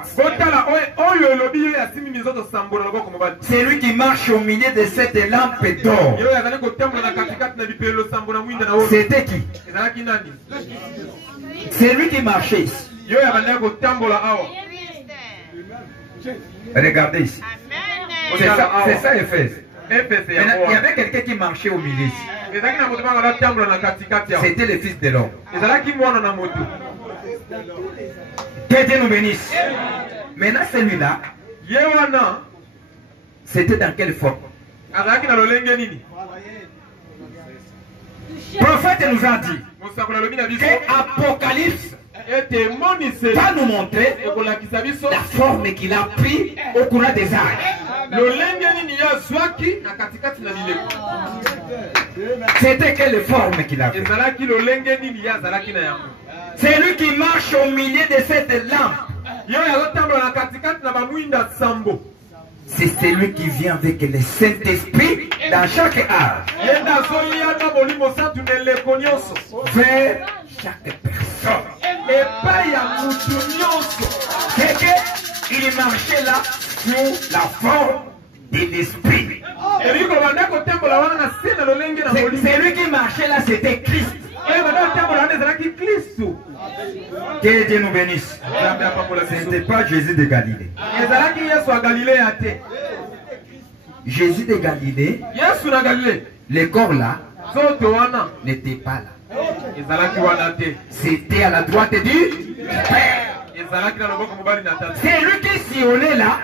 Celui qui marche au milieu de 7 lampes d'or. C'était qui? C'est lui qui marchait ici. Yo ya banda kotambola awa. Regardez ici. C'est ça Éphèse. Éphèse Il y ya. avait quelqu'un qui marchait au milieu ici. Ezaki na moto banga tambola na katikati ya. C'était le fils de l'homme. Ezalaki mwana na moto. Que Dieu nous bénisse. Maintenant celui-là, Ye wana c'était dans quelle forme? azalaki na lolenge nini? Le prophète nous a dit Mosakula lobi na biso que Apocalypse ete moniseli va nous montrer ekolakisa biso la forme qu'il a pris au courant des âges. lolenge nini yazwaki na katikati na mileko. C'était quelle forme qu'il a pris? Ezalaki lolenge nini yazalaki na yango. C'est lui qui marche au milieu de cette lampe. Yo yazotambola na katikati na bamwinda sambo. C'est celui qui vient avec le Saint-Esprit dans chaque âge. Yenda azoya na molimo santu na eleko nyonso. Vers chaque personne. Epai ya mutu nyonso. C'est qu'il marchait là sous la forme de l'Esprit. Eriko banda kotambola wana na se na lolenge na molimo. Celui qui marchait là, c'était Christ. Banda kotambola wana ezalaki Kristo. Que Dieu nous bénisse. Ce n'était pas Jésus de Galilée. Ezalaki Yesu ya Galilea te. Jésus de Galilée, Yesu na Galilée. le corps là, Soto wana n'était pas là. ezalaki wana te. C'était à la droite du Père. Ezalaki na loboko mobali na tata. C'est lui qui sillonnait là.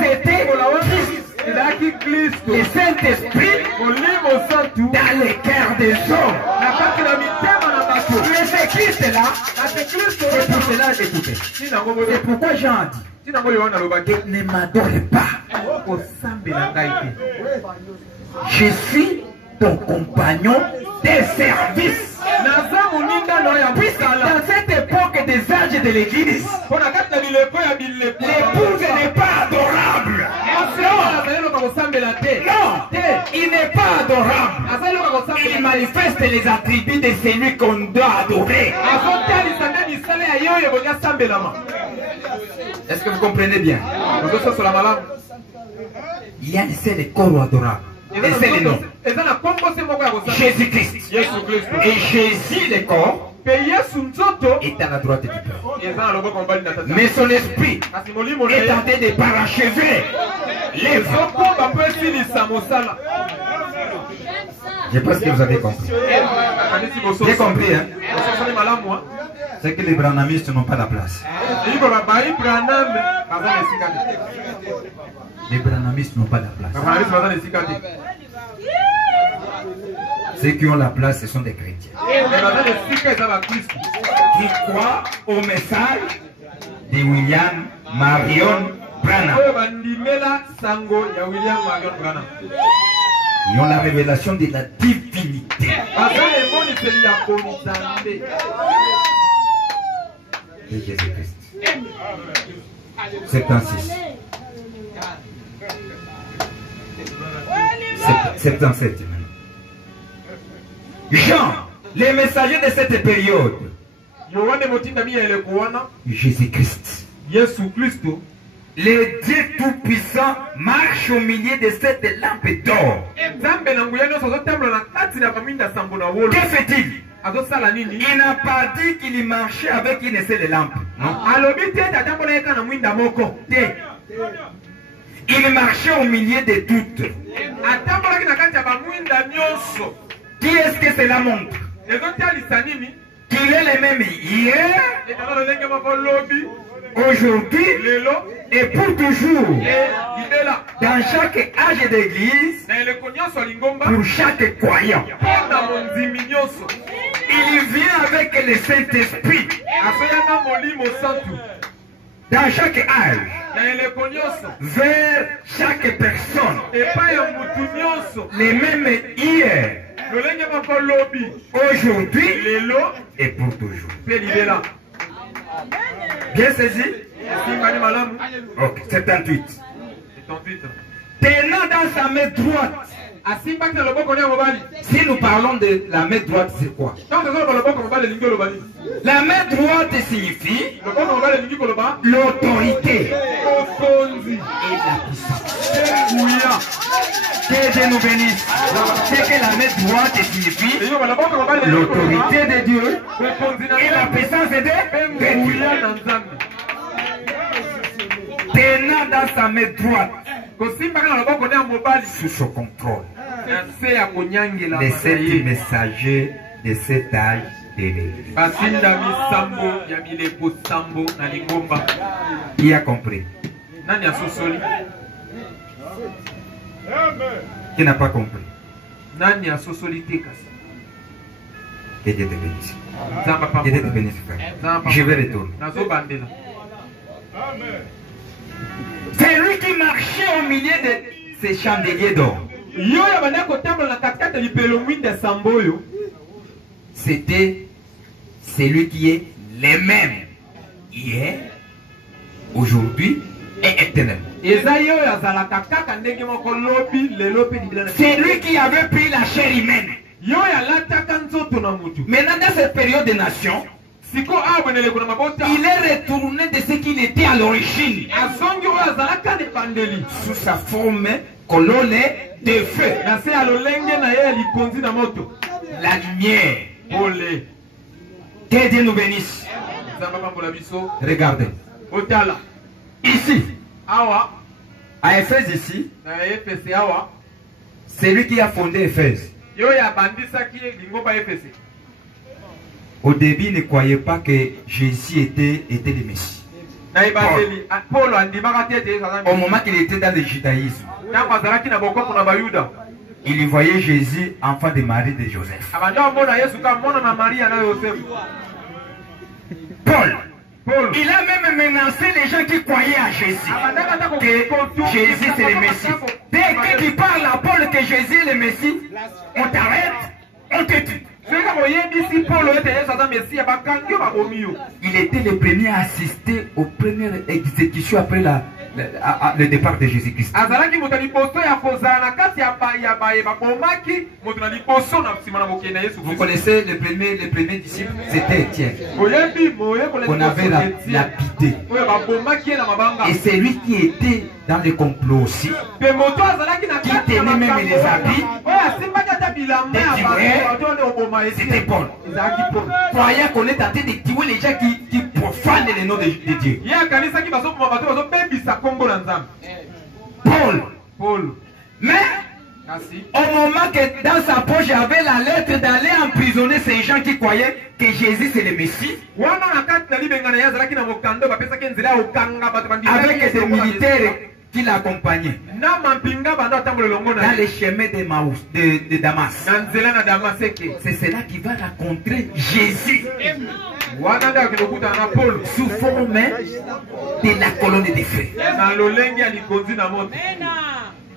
C'était Christ. Ezalaki Kristo. Le Saint-Esprit Molimo santu dans les cœurs des hommes. na kati na mitema na bato. Mais ce Christ là, Ate Kristo c'est pour cela écoutez. tinango C'est boye. pourquoi Jean a dit, Tinango yo wana lobaki. ne m'adore pas. Osambela ngai te. Je suis ton compagnon de service. Naza moninga no ya Puisque mosala. dans cette époque des âges de l'église, Mpo na kati na bileko ya bileko. l'épouse n'est pas adorable. Azali loka kosambela te. Non, Te. il n'est pas adorable. Azali loka Il kosambela. manifeste les attributs de celui qu'on doit adorer. Azotalisa nde misala ya ye oyo ebongi asambelama. Est-ce que vous comprenez bien? Ozososola malamu. Il y a un seul corps adorable. Un seul nom. Eza na kombo se moko ya kosambela. Jésus-Christ. Yesu Kristo. Et Jésus, le corps, Pe Yesu nzoto est à la droite du Père. eza na loboko mobali na tata. Mais son esprit Kasi molimo na est ye en train de parachever l'œuvre. ezokomba mpo esilisa mosala. Je pense que vous avez compris. Akanisi bososo. J'ai compris, hein? Bososoli malamu, hein? C'est que les branhamistes n'ont pas la place. Eyi koloba bayi Branham baza na esika te. Les branhamistes n'ont pas la place. Bafanalisi baza na esika te. Ceux qui ont la place, ce sont des chrétiens. Baza na esika eza bakristu. Qui croient au message de William Marion Branham. Oyo bandimela sango ya William Marion Branham. Ils ont la révélation de la divinité Baza na emoniseli ya bonzambe de Jésus-Christ. 76. 77 maintenant. Jean, les messagers de cette période, Yohane motindami ya eleko wana Jésus-Christ, Yesu Kristo. le Dieu Tout-Puissant, marche au milieu de cette lampe d'or. Nzambe na nguya nyonso azotambola na kati na bamwinda sambo na wolo. Que fait-il? Azosala nini? Il n'a pas dit qu'il marchait avec une seule lampe. Non. Alobi te atambola eka na mwinda moko te. Il marchait au milieu de toutes. Atambolaki na kati ya bamwinda nyonso. Qui est-ce que cela montre? Ezotalisa nini? Qu'il est le même hier, Ezala lolenge moko lobi, aujourd'hui lelo, et pour toujours. libela. Dans chaque âge d'église, Na eleko nyonso lingomba, pour chaque croyant. mpo na mondimi nyonso. Il vient avec le Saint-Esprit. Azoya na molimo santu. Dans chaque âge, Na eleko nyonso. vers chaque personne. Epai ya mutu nyonso. Les mêmes hier, Lolenge moko lobi, aujourd'hui lelo, et pour toujours. pe libela. Bien saisi? Simbani malamu. Ok, 78. Et ton titre. Tenant dans sa main droite. Asimbaki na loboko na mobali. Si nous parlons de la main droite, c'est quoi? Tant que le loboko mobali lingi lobali. La main droite signifie Loboko mobali lingi koloba. l'autorité Okonzi. et la puissance. Que Dieu nous bénisse. C'est que la main droite signifie l'autorité de Dieu et la puissance de Dieu. Tenant dans sa main droite, sous son contrôle, les 7 messagers de cet âge de l'Église. Qui a compris? Qui n'a pas compris? Que Dieu te bénisse. Que Dieu te bénisse, frère. Je vais retourner. C'est lui qui marchait au milieu de ces chandeliers d'or. C'était celui qui est le même hier, aujourd'hui et éternellement. C'est lui qui avait pris la chair humaine. Maintenant, dans cette période de nation, il est retourné de ce qu'il était à l'origine, sous sa forme colonne de feu. La lumière. Que Dieu nous bénisse. Regardez. Ici, à Éphèse ici, c'est lui qui a fondé Éphèse. Au début, il ne croyait pas que Jésus était le Messie. Au moment qu'il était dans le judaïsme, il y voyait Jésus, enfant de Marie de Joseph. Paul, il a même menacé les gens qui croyaient à Jésus, que Jésus c'est le Messie. Dès que tu parles à Paul que Jésus est le Messie, on t'arrête, on te tue. Il était le premier à assister aux premières exécutions après le départ de Jésus-Christ. Vous connaissez le premier disciple, c'était Étienne. On avait lapidé. Et c'est lui qui était dans le complot aussi, qui tenait même les habits. C'était Paul. Croyant qu'on est en train de tuer les gens qui profanent le nom de Dieu. Paul. Mais au moment que dans sa poche il y avait la lettre d'aller emprisonner ces gens qui croyaient que Jésus c'est le Messie, avec des militaires qui l'accompagnaient dans les chemins de Damas. C'est cela qui va rencontrer Jésus sous forme de la colonne de feu.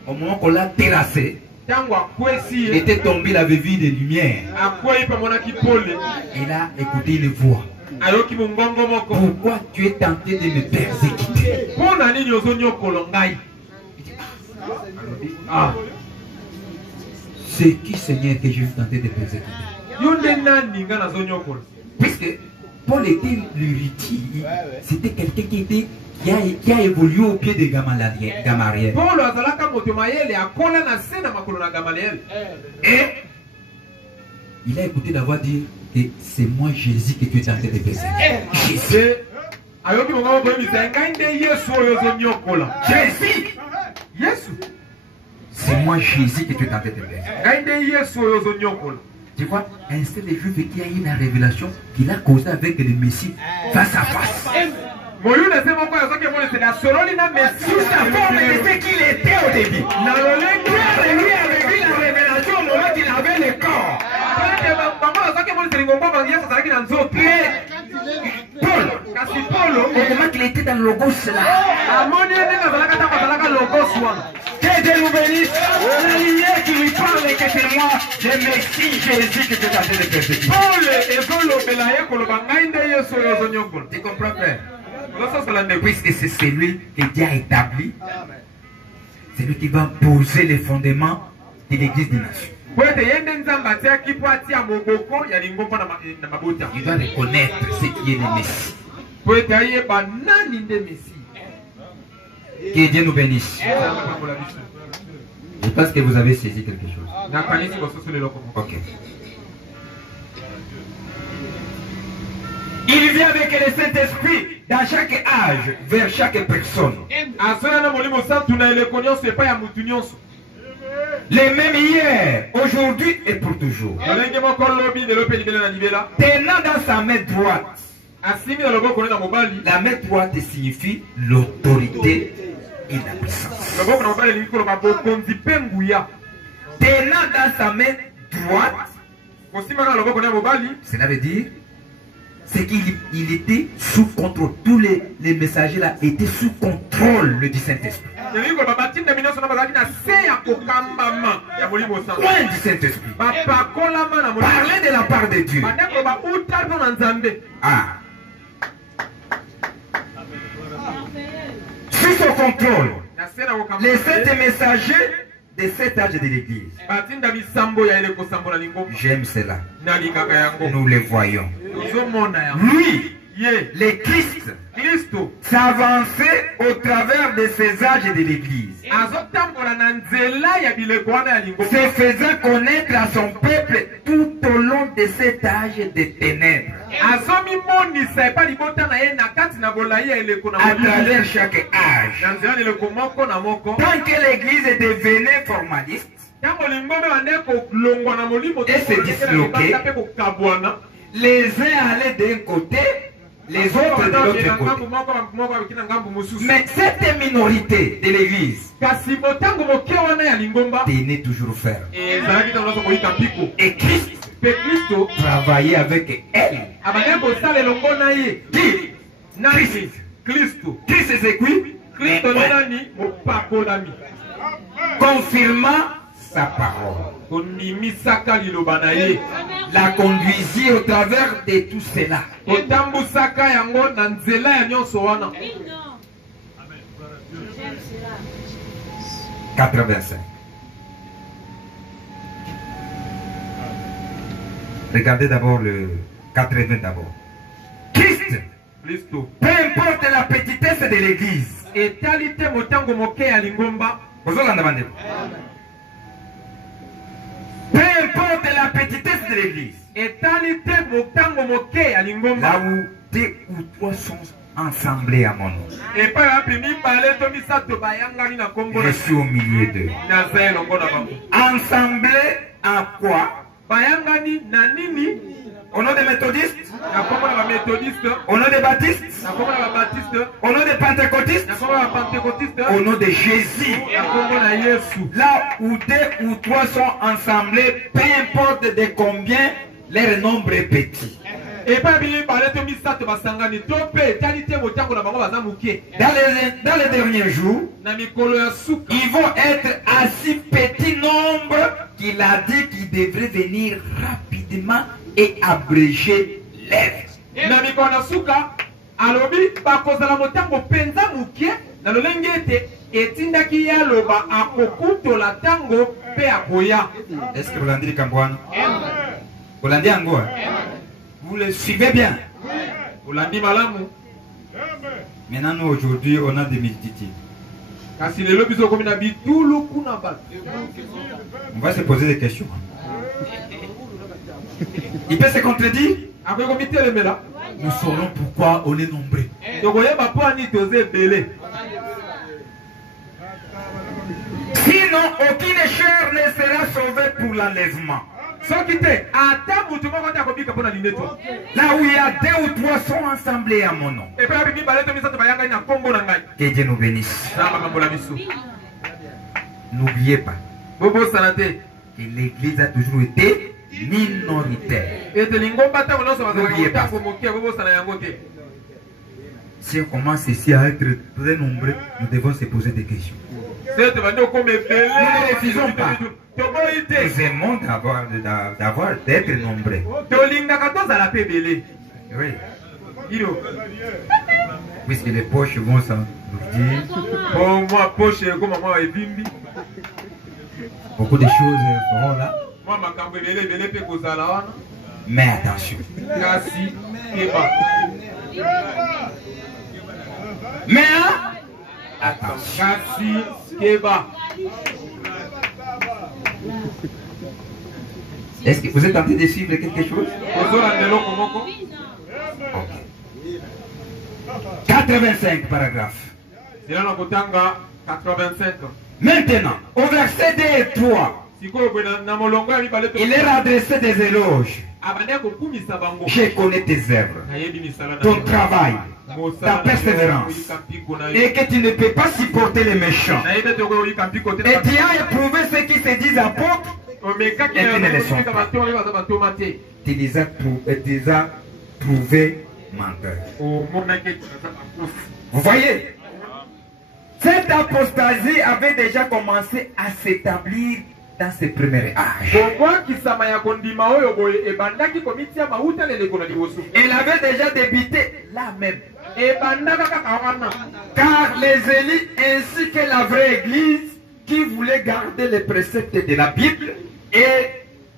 Au moment qu'on l'a terrassé, il était tombé, il avait vu des lumières. Il a écouté une voix. Pourquoi tu es tenté de me persécuter? C'est qui, Seigneur, que je suis tenté de persécuter? Puisque Paul était l'héritier, c'était quelqu'un qui a évolué au pied de Gamaliel. Et il a écouté la voix dire que c'est moi Jésus que tu es tenté de persécuter. Jésus. C'est moi Jésus que tu es tenté de persécuter. Tu vois, un seul juif qui a eu la révélation qu'il a causé avec le Messie face à face. Sous sa forme de ce qu'il était au début. Lui avait vu la révélation au moment qu'il avait le corps. Paul, au moment qu'il était dans le logos là. Que Dieu nous bénisse. La lumière qui lui parle et que c'est moi, le Messie Jésus que tu es en train de persécuter. Tu comprends, frère? Puisque c'est celui que Dieu a établi, c'est lui qui va poser les fondements de l'église des nations. Il va reconnaître ce qui est le Messie. Que Dieu nous bénisse. Je pense que vous avez saisi quelque chose. Ok. Il vient avec le Saint-Esprit dans chaque âge, vers chaque personne. Les mêmes hier, aujourd'hui et pour toujours. Tenant dans sa main droite. La main droite signifie l'autorité et la puissance. Tenant dans sa main droite, cela veut dire c'est qu'il était sous contrôle. Tous les messagers là étaient sous contrôle du Saint-Esprit. Point du Saint-Esprit. Parler de la part de Dieu. Ah. Sous son contrôle. Les 7 messagers de cet âge de l'église. J'aime cela. Nous les voyons. Lui, le Christ, s'avançait au travers de ces âges de l'église, se faisant connaître à son peuple tout au long de cet âge de ténèbres, à travers chaque âge. Tant que l'église devenait formaliste et se disloquait, les uns allaient d'un côté, les autres de l'autre côté. Mais cette minorité de l'église tenait toujours ferme. Et Christ travaillait avec elle. Christ c'est qui? Confirmant sa parole. La conduisit au travers de tout cela. 85. Regardez d'abord le 80 d'abord. Christ, peu importe la petitesse de l'église, peu importe la petitesse de l'église, là où 2 ou 3 sont ensemblés à mon nom, je suis au milieu d'eux. Ensemblés en quoi? Au nom des méthodistes, au nom des baptistes, au nom des pentecôtistes, au nom de Jésus. Là où 2 ou 3 sont ensemblés, peu importe de combien, leur nombre est petit. Dans les derniers jours, ils vont être à si petit nombre qu'il a dit qu'il devrait venir rapidement et abréger l'œuvre. Est-ce que vous l'avez dit Kambouane? Vous l'avez dit Angoua? Vous le suivez bien? Maintenant, nous aujourd'hui, on a des multitudes. On va se poser des questions. Il peut se contredire? Nous saurons pourquoi on est nombreux. Sinon, aucune chair ne sera sauvée pour l'enlèvement. Là où il y a 2 ou 3 sont ensemblés à mon nom. Que Dieu nous bénisse. N'oubliez pas que l'église a toujours été minoritaire. N'oubliez pas. Si on commence ici à être très nombreux, nous devons se poser des questions. Nous ne refusons pas. Nous aimons d'être nombreux. Oui. Puisque les poches vont s'en dire. Beaucoup de choses feront là. Mais attention. Mais Attention. Est-ce que vous êtes en train de suivre quelque chose? 85 paragraphes. Maintenant, au verset 2 et 3, il leur a adressé des éloges. Je connais tes œuvres, ton travail, ta persévérance, et que tu ne peux pas supporter les méchants. Et tu as éprouvé ceux qui se disent apôtres et qui ne le sont pas. Tu les as trouvés menteurs. Vous voyez, cette apostasie avait déjà commencé à s'établir dans ses premiers âges. Elle avait déjà débuté là même. Car les élites ainsi que la vraie église qui voulait garder les préceptes de la Bible et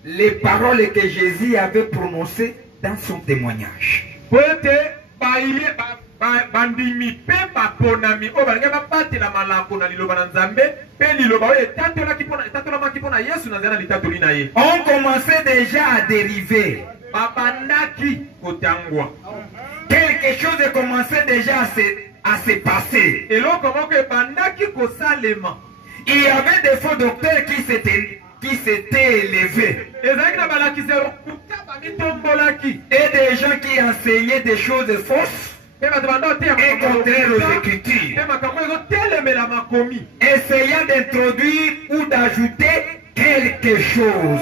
les paroles que Jésus avait prononcées dans son témoignage. Bandimi pe baponami o balinga babatela malako na liloba na Nzambe pe liloba oyo etatolaki mpona Yesu na nzela litatoli na ye. On commençait déjà à dériver. Babandaki kotangwa. Quelque chose commençait déjà à se passer. Eloko moko ebandaki kosalema. Il y avait des faux docteurs qui s'étaient élevés. Et des gens qui enseignaient des choses fausses et contraires aux Écritures, essayant d'introduire ou d'ajouter quelque chose.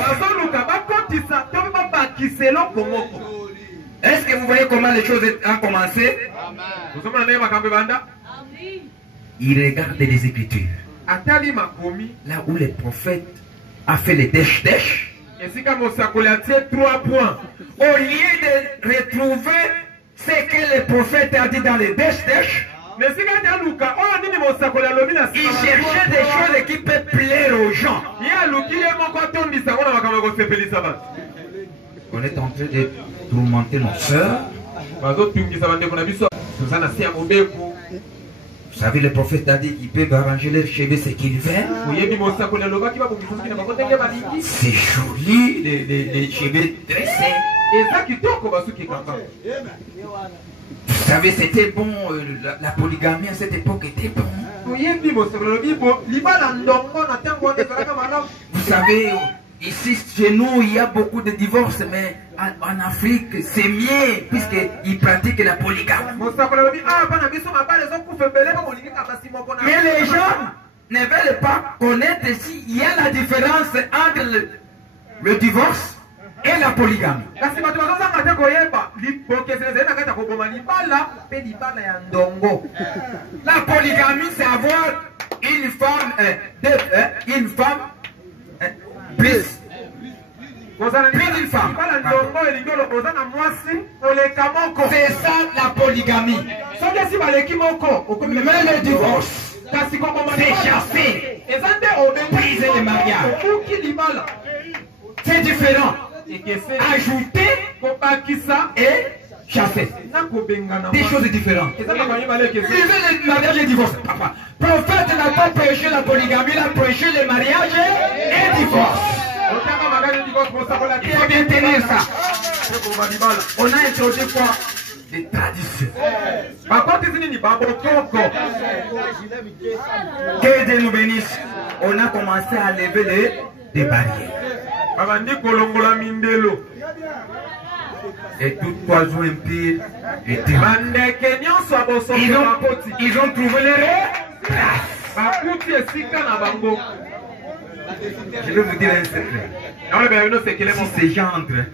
Est-ce que vous voyez comment les choses ont commencé? Il regarde les Écritures. Là où les prophètes ont fait les dèche-dèche. Au lieu de retrouver ce que les prophètes ont dit dans les dèche-dèche, ils cherchaient des choses qui peuvent plaire aux gens. On est en train de tourmenter nos sœurs. Vous savez, le prophète a dit qu'ils peuvent arranger leurs cheveux ce qu'ils veulent. C'est joli, les cheveux dressés. Vous savez, c'était bon, la polygamie à cette époque était bon. Vous savez, ici chez nous, il y a beaucoup de divorces, mais en Afrique, c'est mieux puisqu'ils pratiquent la polygamie. Mais les gens ne veulent pas connaître s'il y a la différence entre le divorce et la polygamie. La polygamie, c'est avoir une femme plus une femme. C'est ça la polygamie. Mais le divorce, c'est chasser, briser le mariage. C'est différent. Ajouter et chasser. Des choses différentes. Le mariage et divorce. Papa. Prophète n'a pas prêché la polygamie, il a prêché le mariage et divorce. Il faut bien tenir ça. On a introduit quoi? Des traditions. Que Dieu nous bénisse. On a commencé à lever des barrières. Et tout oiseau impie était. Ils ont trouvé les traces. Je vais vous dire un secret. Si ces gens entrent,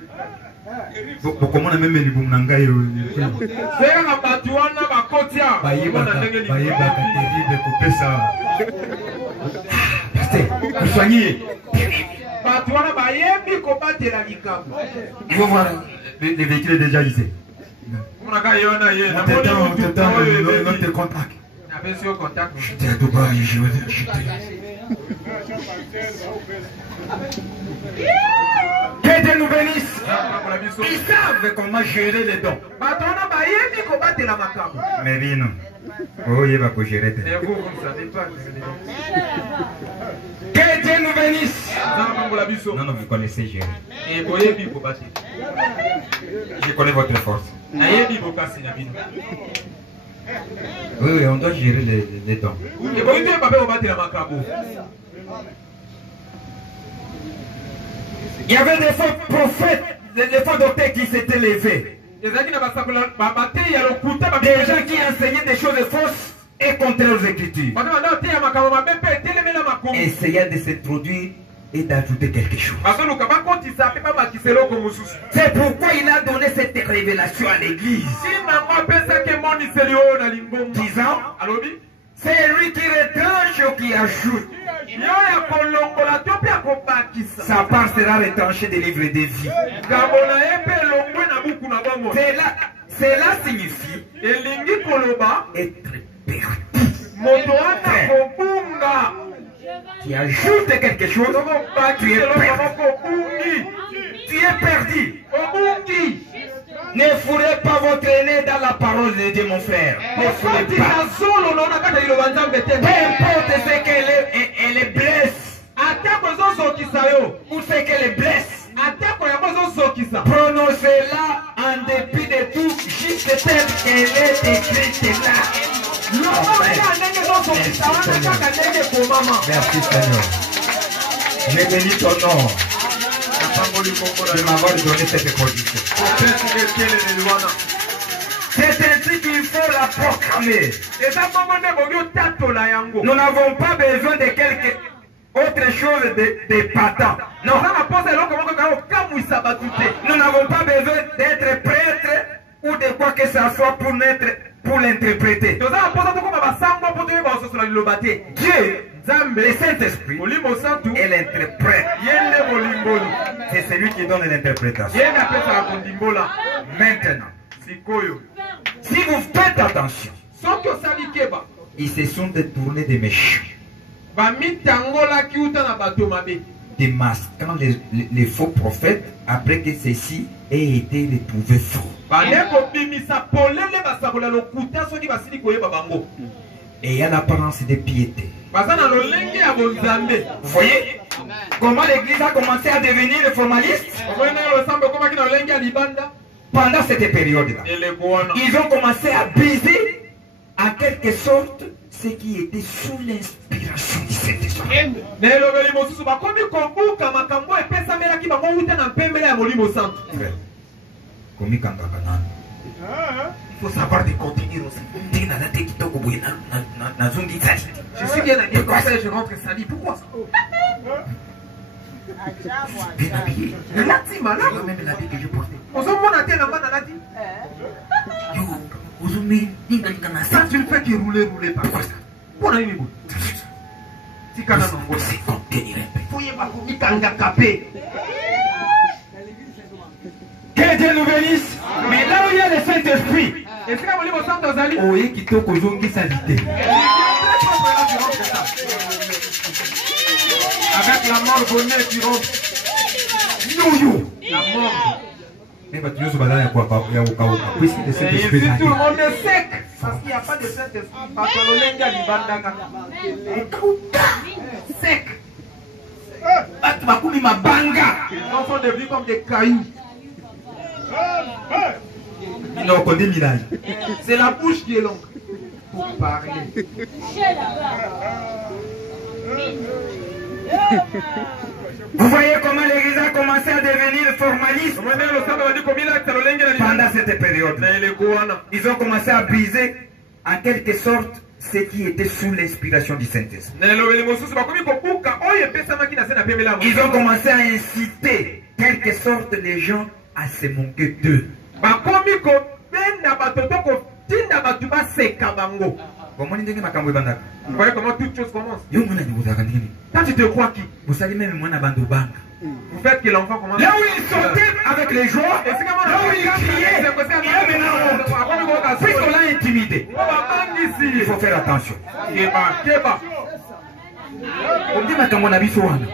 comment on a même les boumnanga vous soignez. Il faut voir les véhicules déjà ici. On te contact. J'étais à Dubaï, j'étais. Que Dieu nous bénisse. Ils savent comment gérer les dons. Mais oui, non. Oh, il va gérer. Que Dieu nous bénisse. Non, non, vous connaissez gérer. Je connais votre force. Oui, oui, on doit gérer les dons. Il y avait des faux prophètes, des faux docteurs qui s'étaient levés. Des gens qui enseignaient des choses fausses et contraires aux Écritures. Essayaient de s'introduire et d'ajouter quelque chose. C'est pourquoi il a donné cette révélation à l'église. Disant, c'est lui qui retranche ou qui ajoute. Sa part sera retranchée des livres de vie. Cela signifie être perdu. Tu ajoutes quelque chose, tu es perdu. Tu es perdu. Ne fourrez pas votre nez dans la parole de Dieu, mon frère. Ne fourrez pas. Peu importe ce qu'elle blesse. Ou ce qu'elle blesse. Prononcez-la en dépit de tout, juste telle qu'elle est écrite là. Merci Seigneur. Je bénis ton nom de m'avoir donné cette condition. C'est ainsi qu'il faut la proclamer. Nous n'avons pas besoin de quelque autre chose de patent. Non. Nous n'avons pas besoin d'être prêtre ou de quoi que ce soit pour l'interpréter. Dieu, le Saint-Esprit, est l'interprète. C'est celui qui donne l'interprétation. Maintenant, si vous faites attention, ils se sont détournés des méchants, démasquant les faux prophètes après que ceux-ci aient été retrouvés faux. Et il y a l'apparence de piété. Vous voyez comment l'église a commencé à devenir formaliste? Pendant cette période-là, ils ont commencé à briser en quelque sorte ce qui était sous l'inspiration du Saint-Esprit. Il faut savoir de contenir aussi. Je suis bien habillé comme ça et je rentre sali. Pourquoi ça? Bien habillé. Le lati malade. Même l'habit que je portais. On s'en monte à terre là-bas dans la dit. Ça tu le fais qui roule pas. Pourquoi ça? Pour la nuit. Si quand on va se contenir un peu. Faut y avoir comme il kanga capé. Que Dieu nous bénisse. Mais là où il y a le Saint-Esprit, oui, qui toque aux gens qui s'invitent. Avec la mort bonnet qui rentre. Yo. La mort. Mais tu nous balades à quoi? Il y a au cas où. Oui, c'est le Saint-Esprit. Tout le monde est sec. Parce qu'il n'y a pas de Saint-Esprit. Parce que l'Olenga du Bandaka. Sec. Les gens sont devenus comme des cailloux. Non, on dit millage. C'est la bouche qui est longue pour parler. Vous voyez comment l'église a commencé à devenir formaliste pendant cette période. Ils ont commencé à briser en quelque sorte ce qui était sous l'inspiration du Saint-Esprit. Ils ont commencé à inciter quelque sorte les gens à se moquer d'eux. Vous voyez comment toute chose commence. Quand tu te crois qui? Vous Vous faites que l'enfant commence. Là où il sortait avec les joies, là où il criait, il a maintenant honte. Puisqu'on l'a intimidé. Il faut faire attention. On dit makambo na biso wana.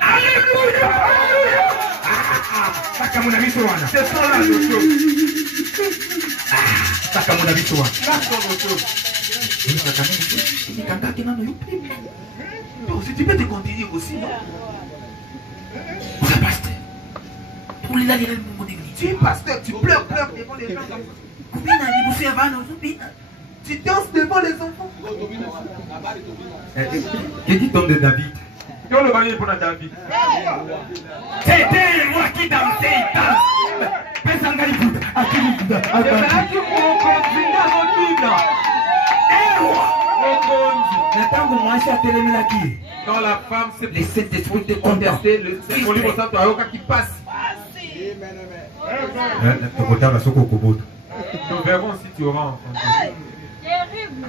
Alléluia. Makambo na biso wana. C'est ça là le chose. Makambo na biso wana. Là c'est autre chose. Non, si tu peux te continuer aussi, non? Vous êtes pasteur. Pour les aller mon église. Tu es pasteur, tu pleures devant les gens. Tu danses devant les enfants. J'ai dit homme de David. Quand le mari pour David. C'était moi qui dansais, il danse. Quand la femme s'est les Saint-Esprit était contesté, le livre saint qui passe. Nous verrons si tu auras entendu.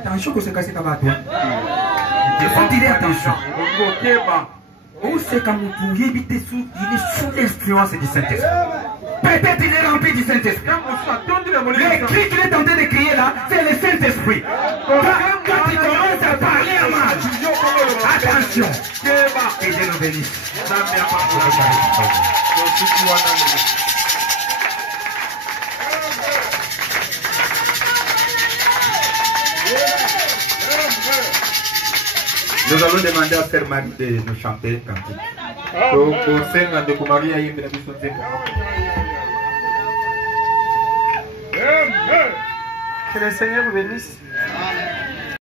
Attention que c'est cassé comme à toi. Il faut dire attention. Où c'est quand vous pourriez éviter il est sous l'influence du Saint-Esprit. Peut-être il est rempli du Saint-Esprit. Les cris qu'il est en train de crier là, c'est le Saint-Esprit. Quand il commence à parler à mal, attention. Et Dieu nous bénisse. Nous allons demander à Sœur Marie de nous chanter cantique. Que le Seigneur vous bénisse.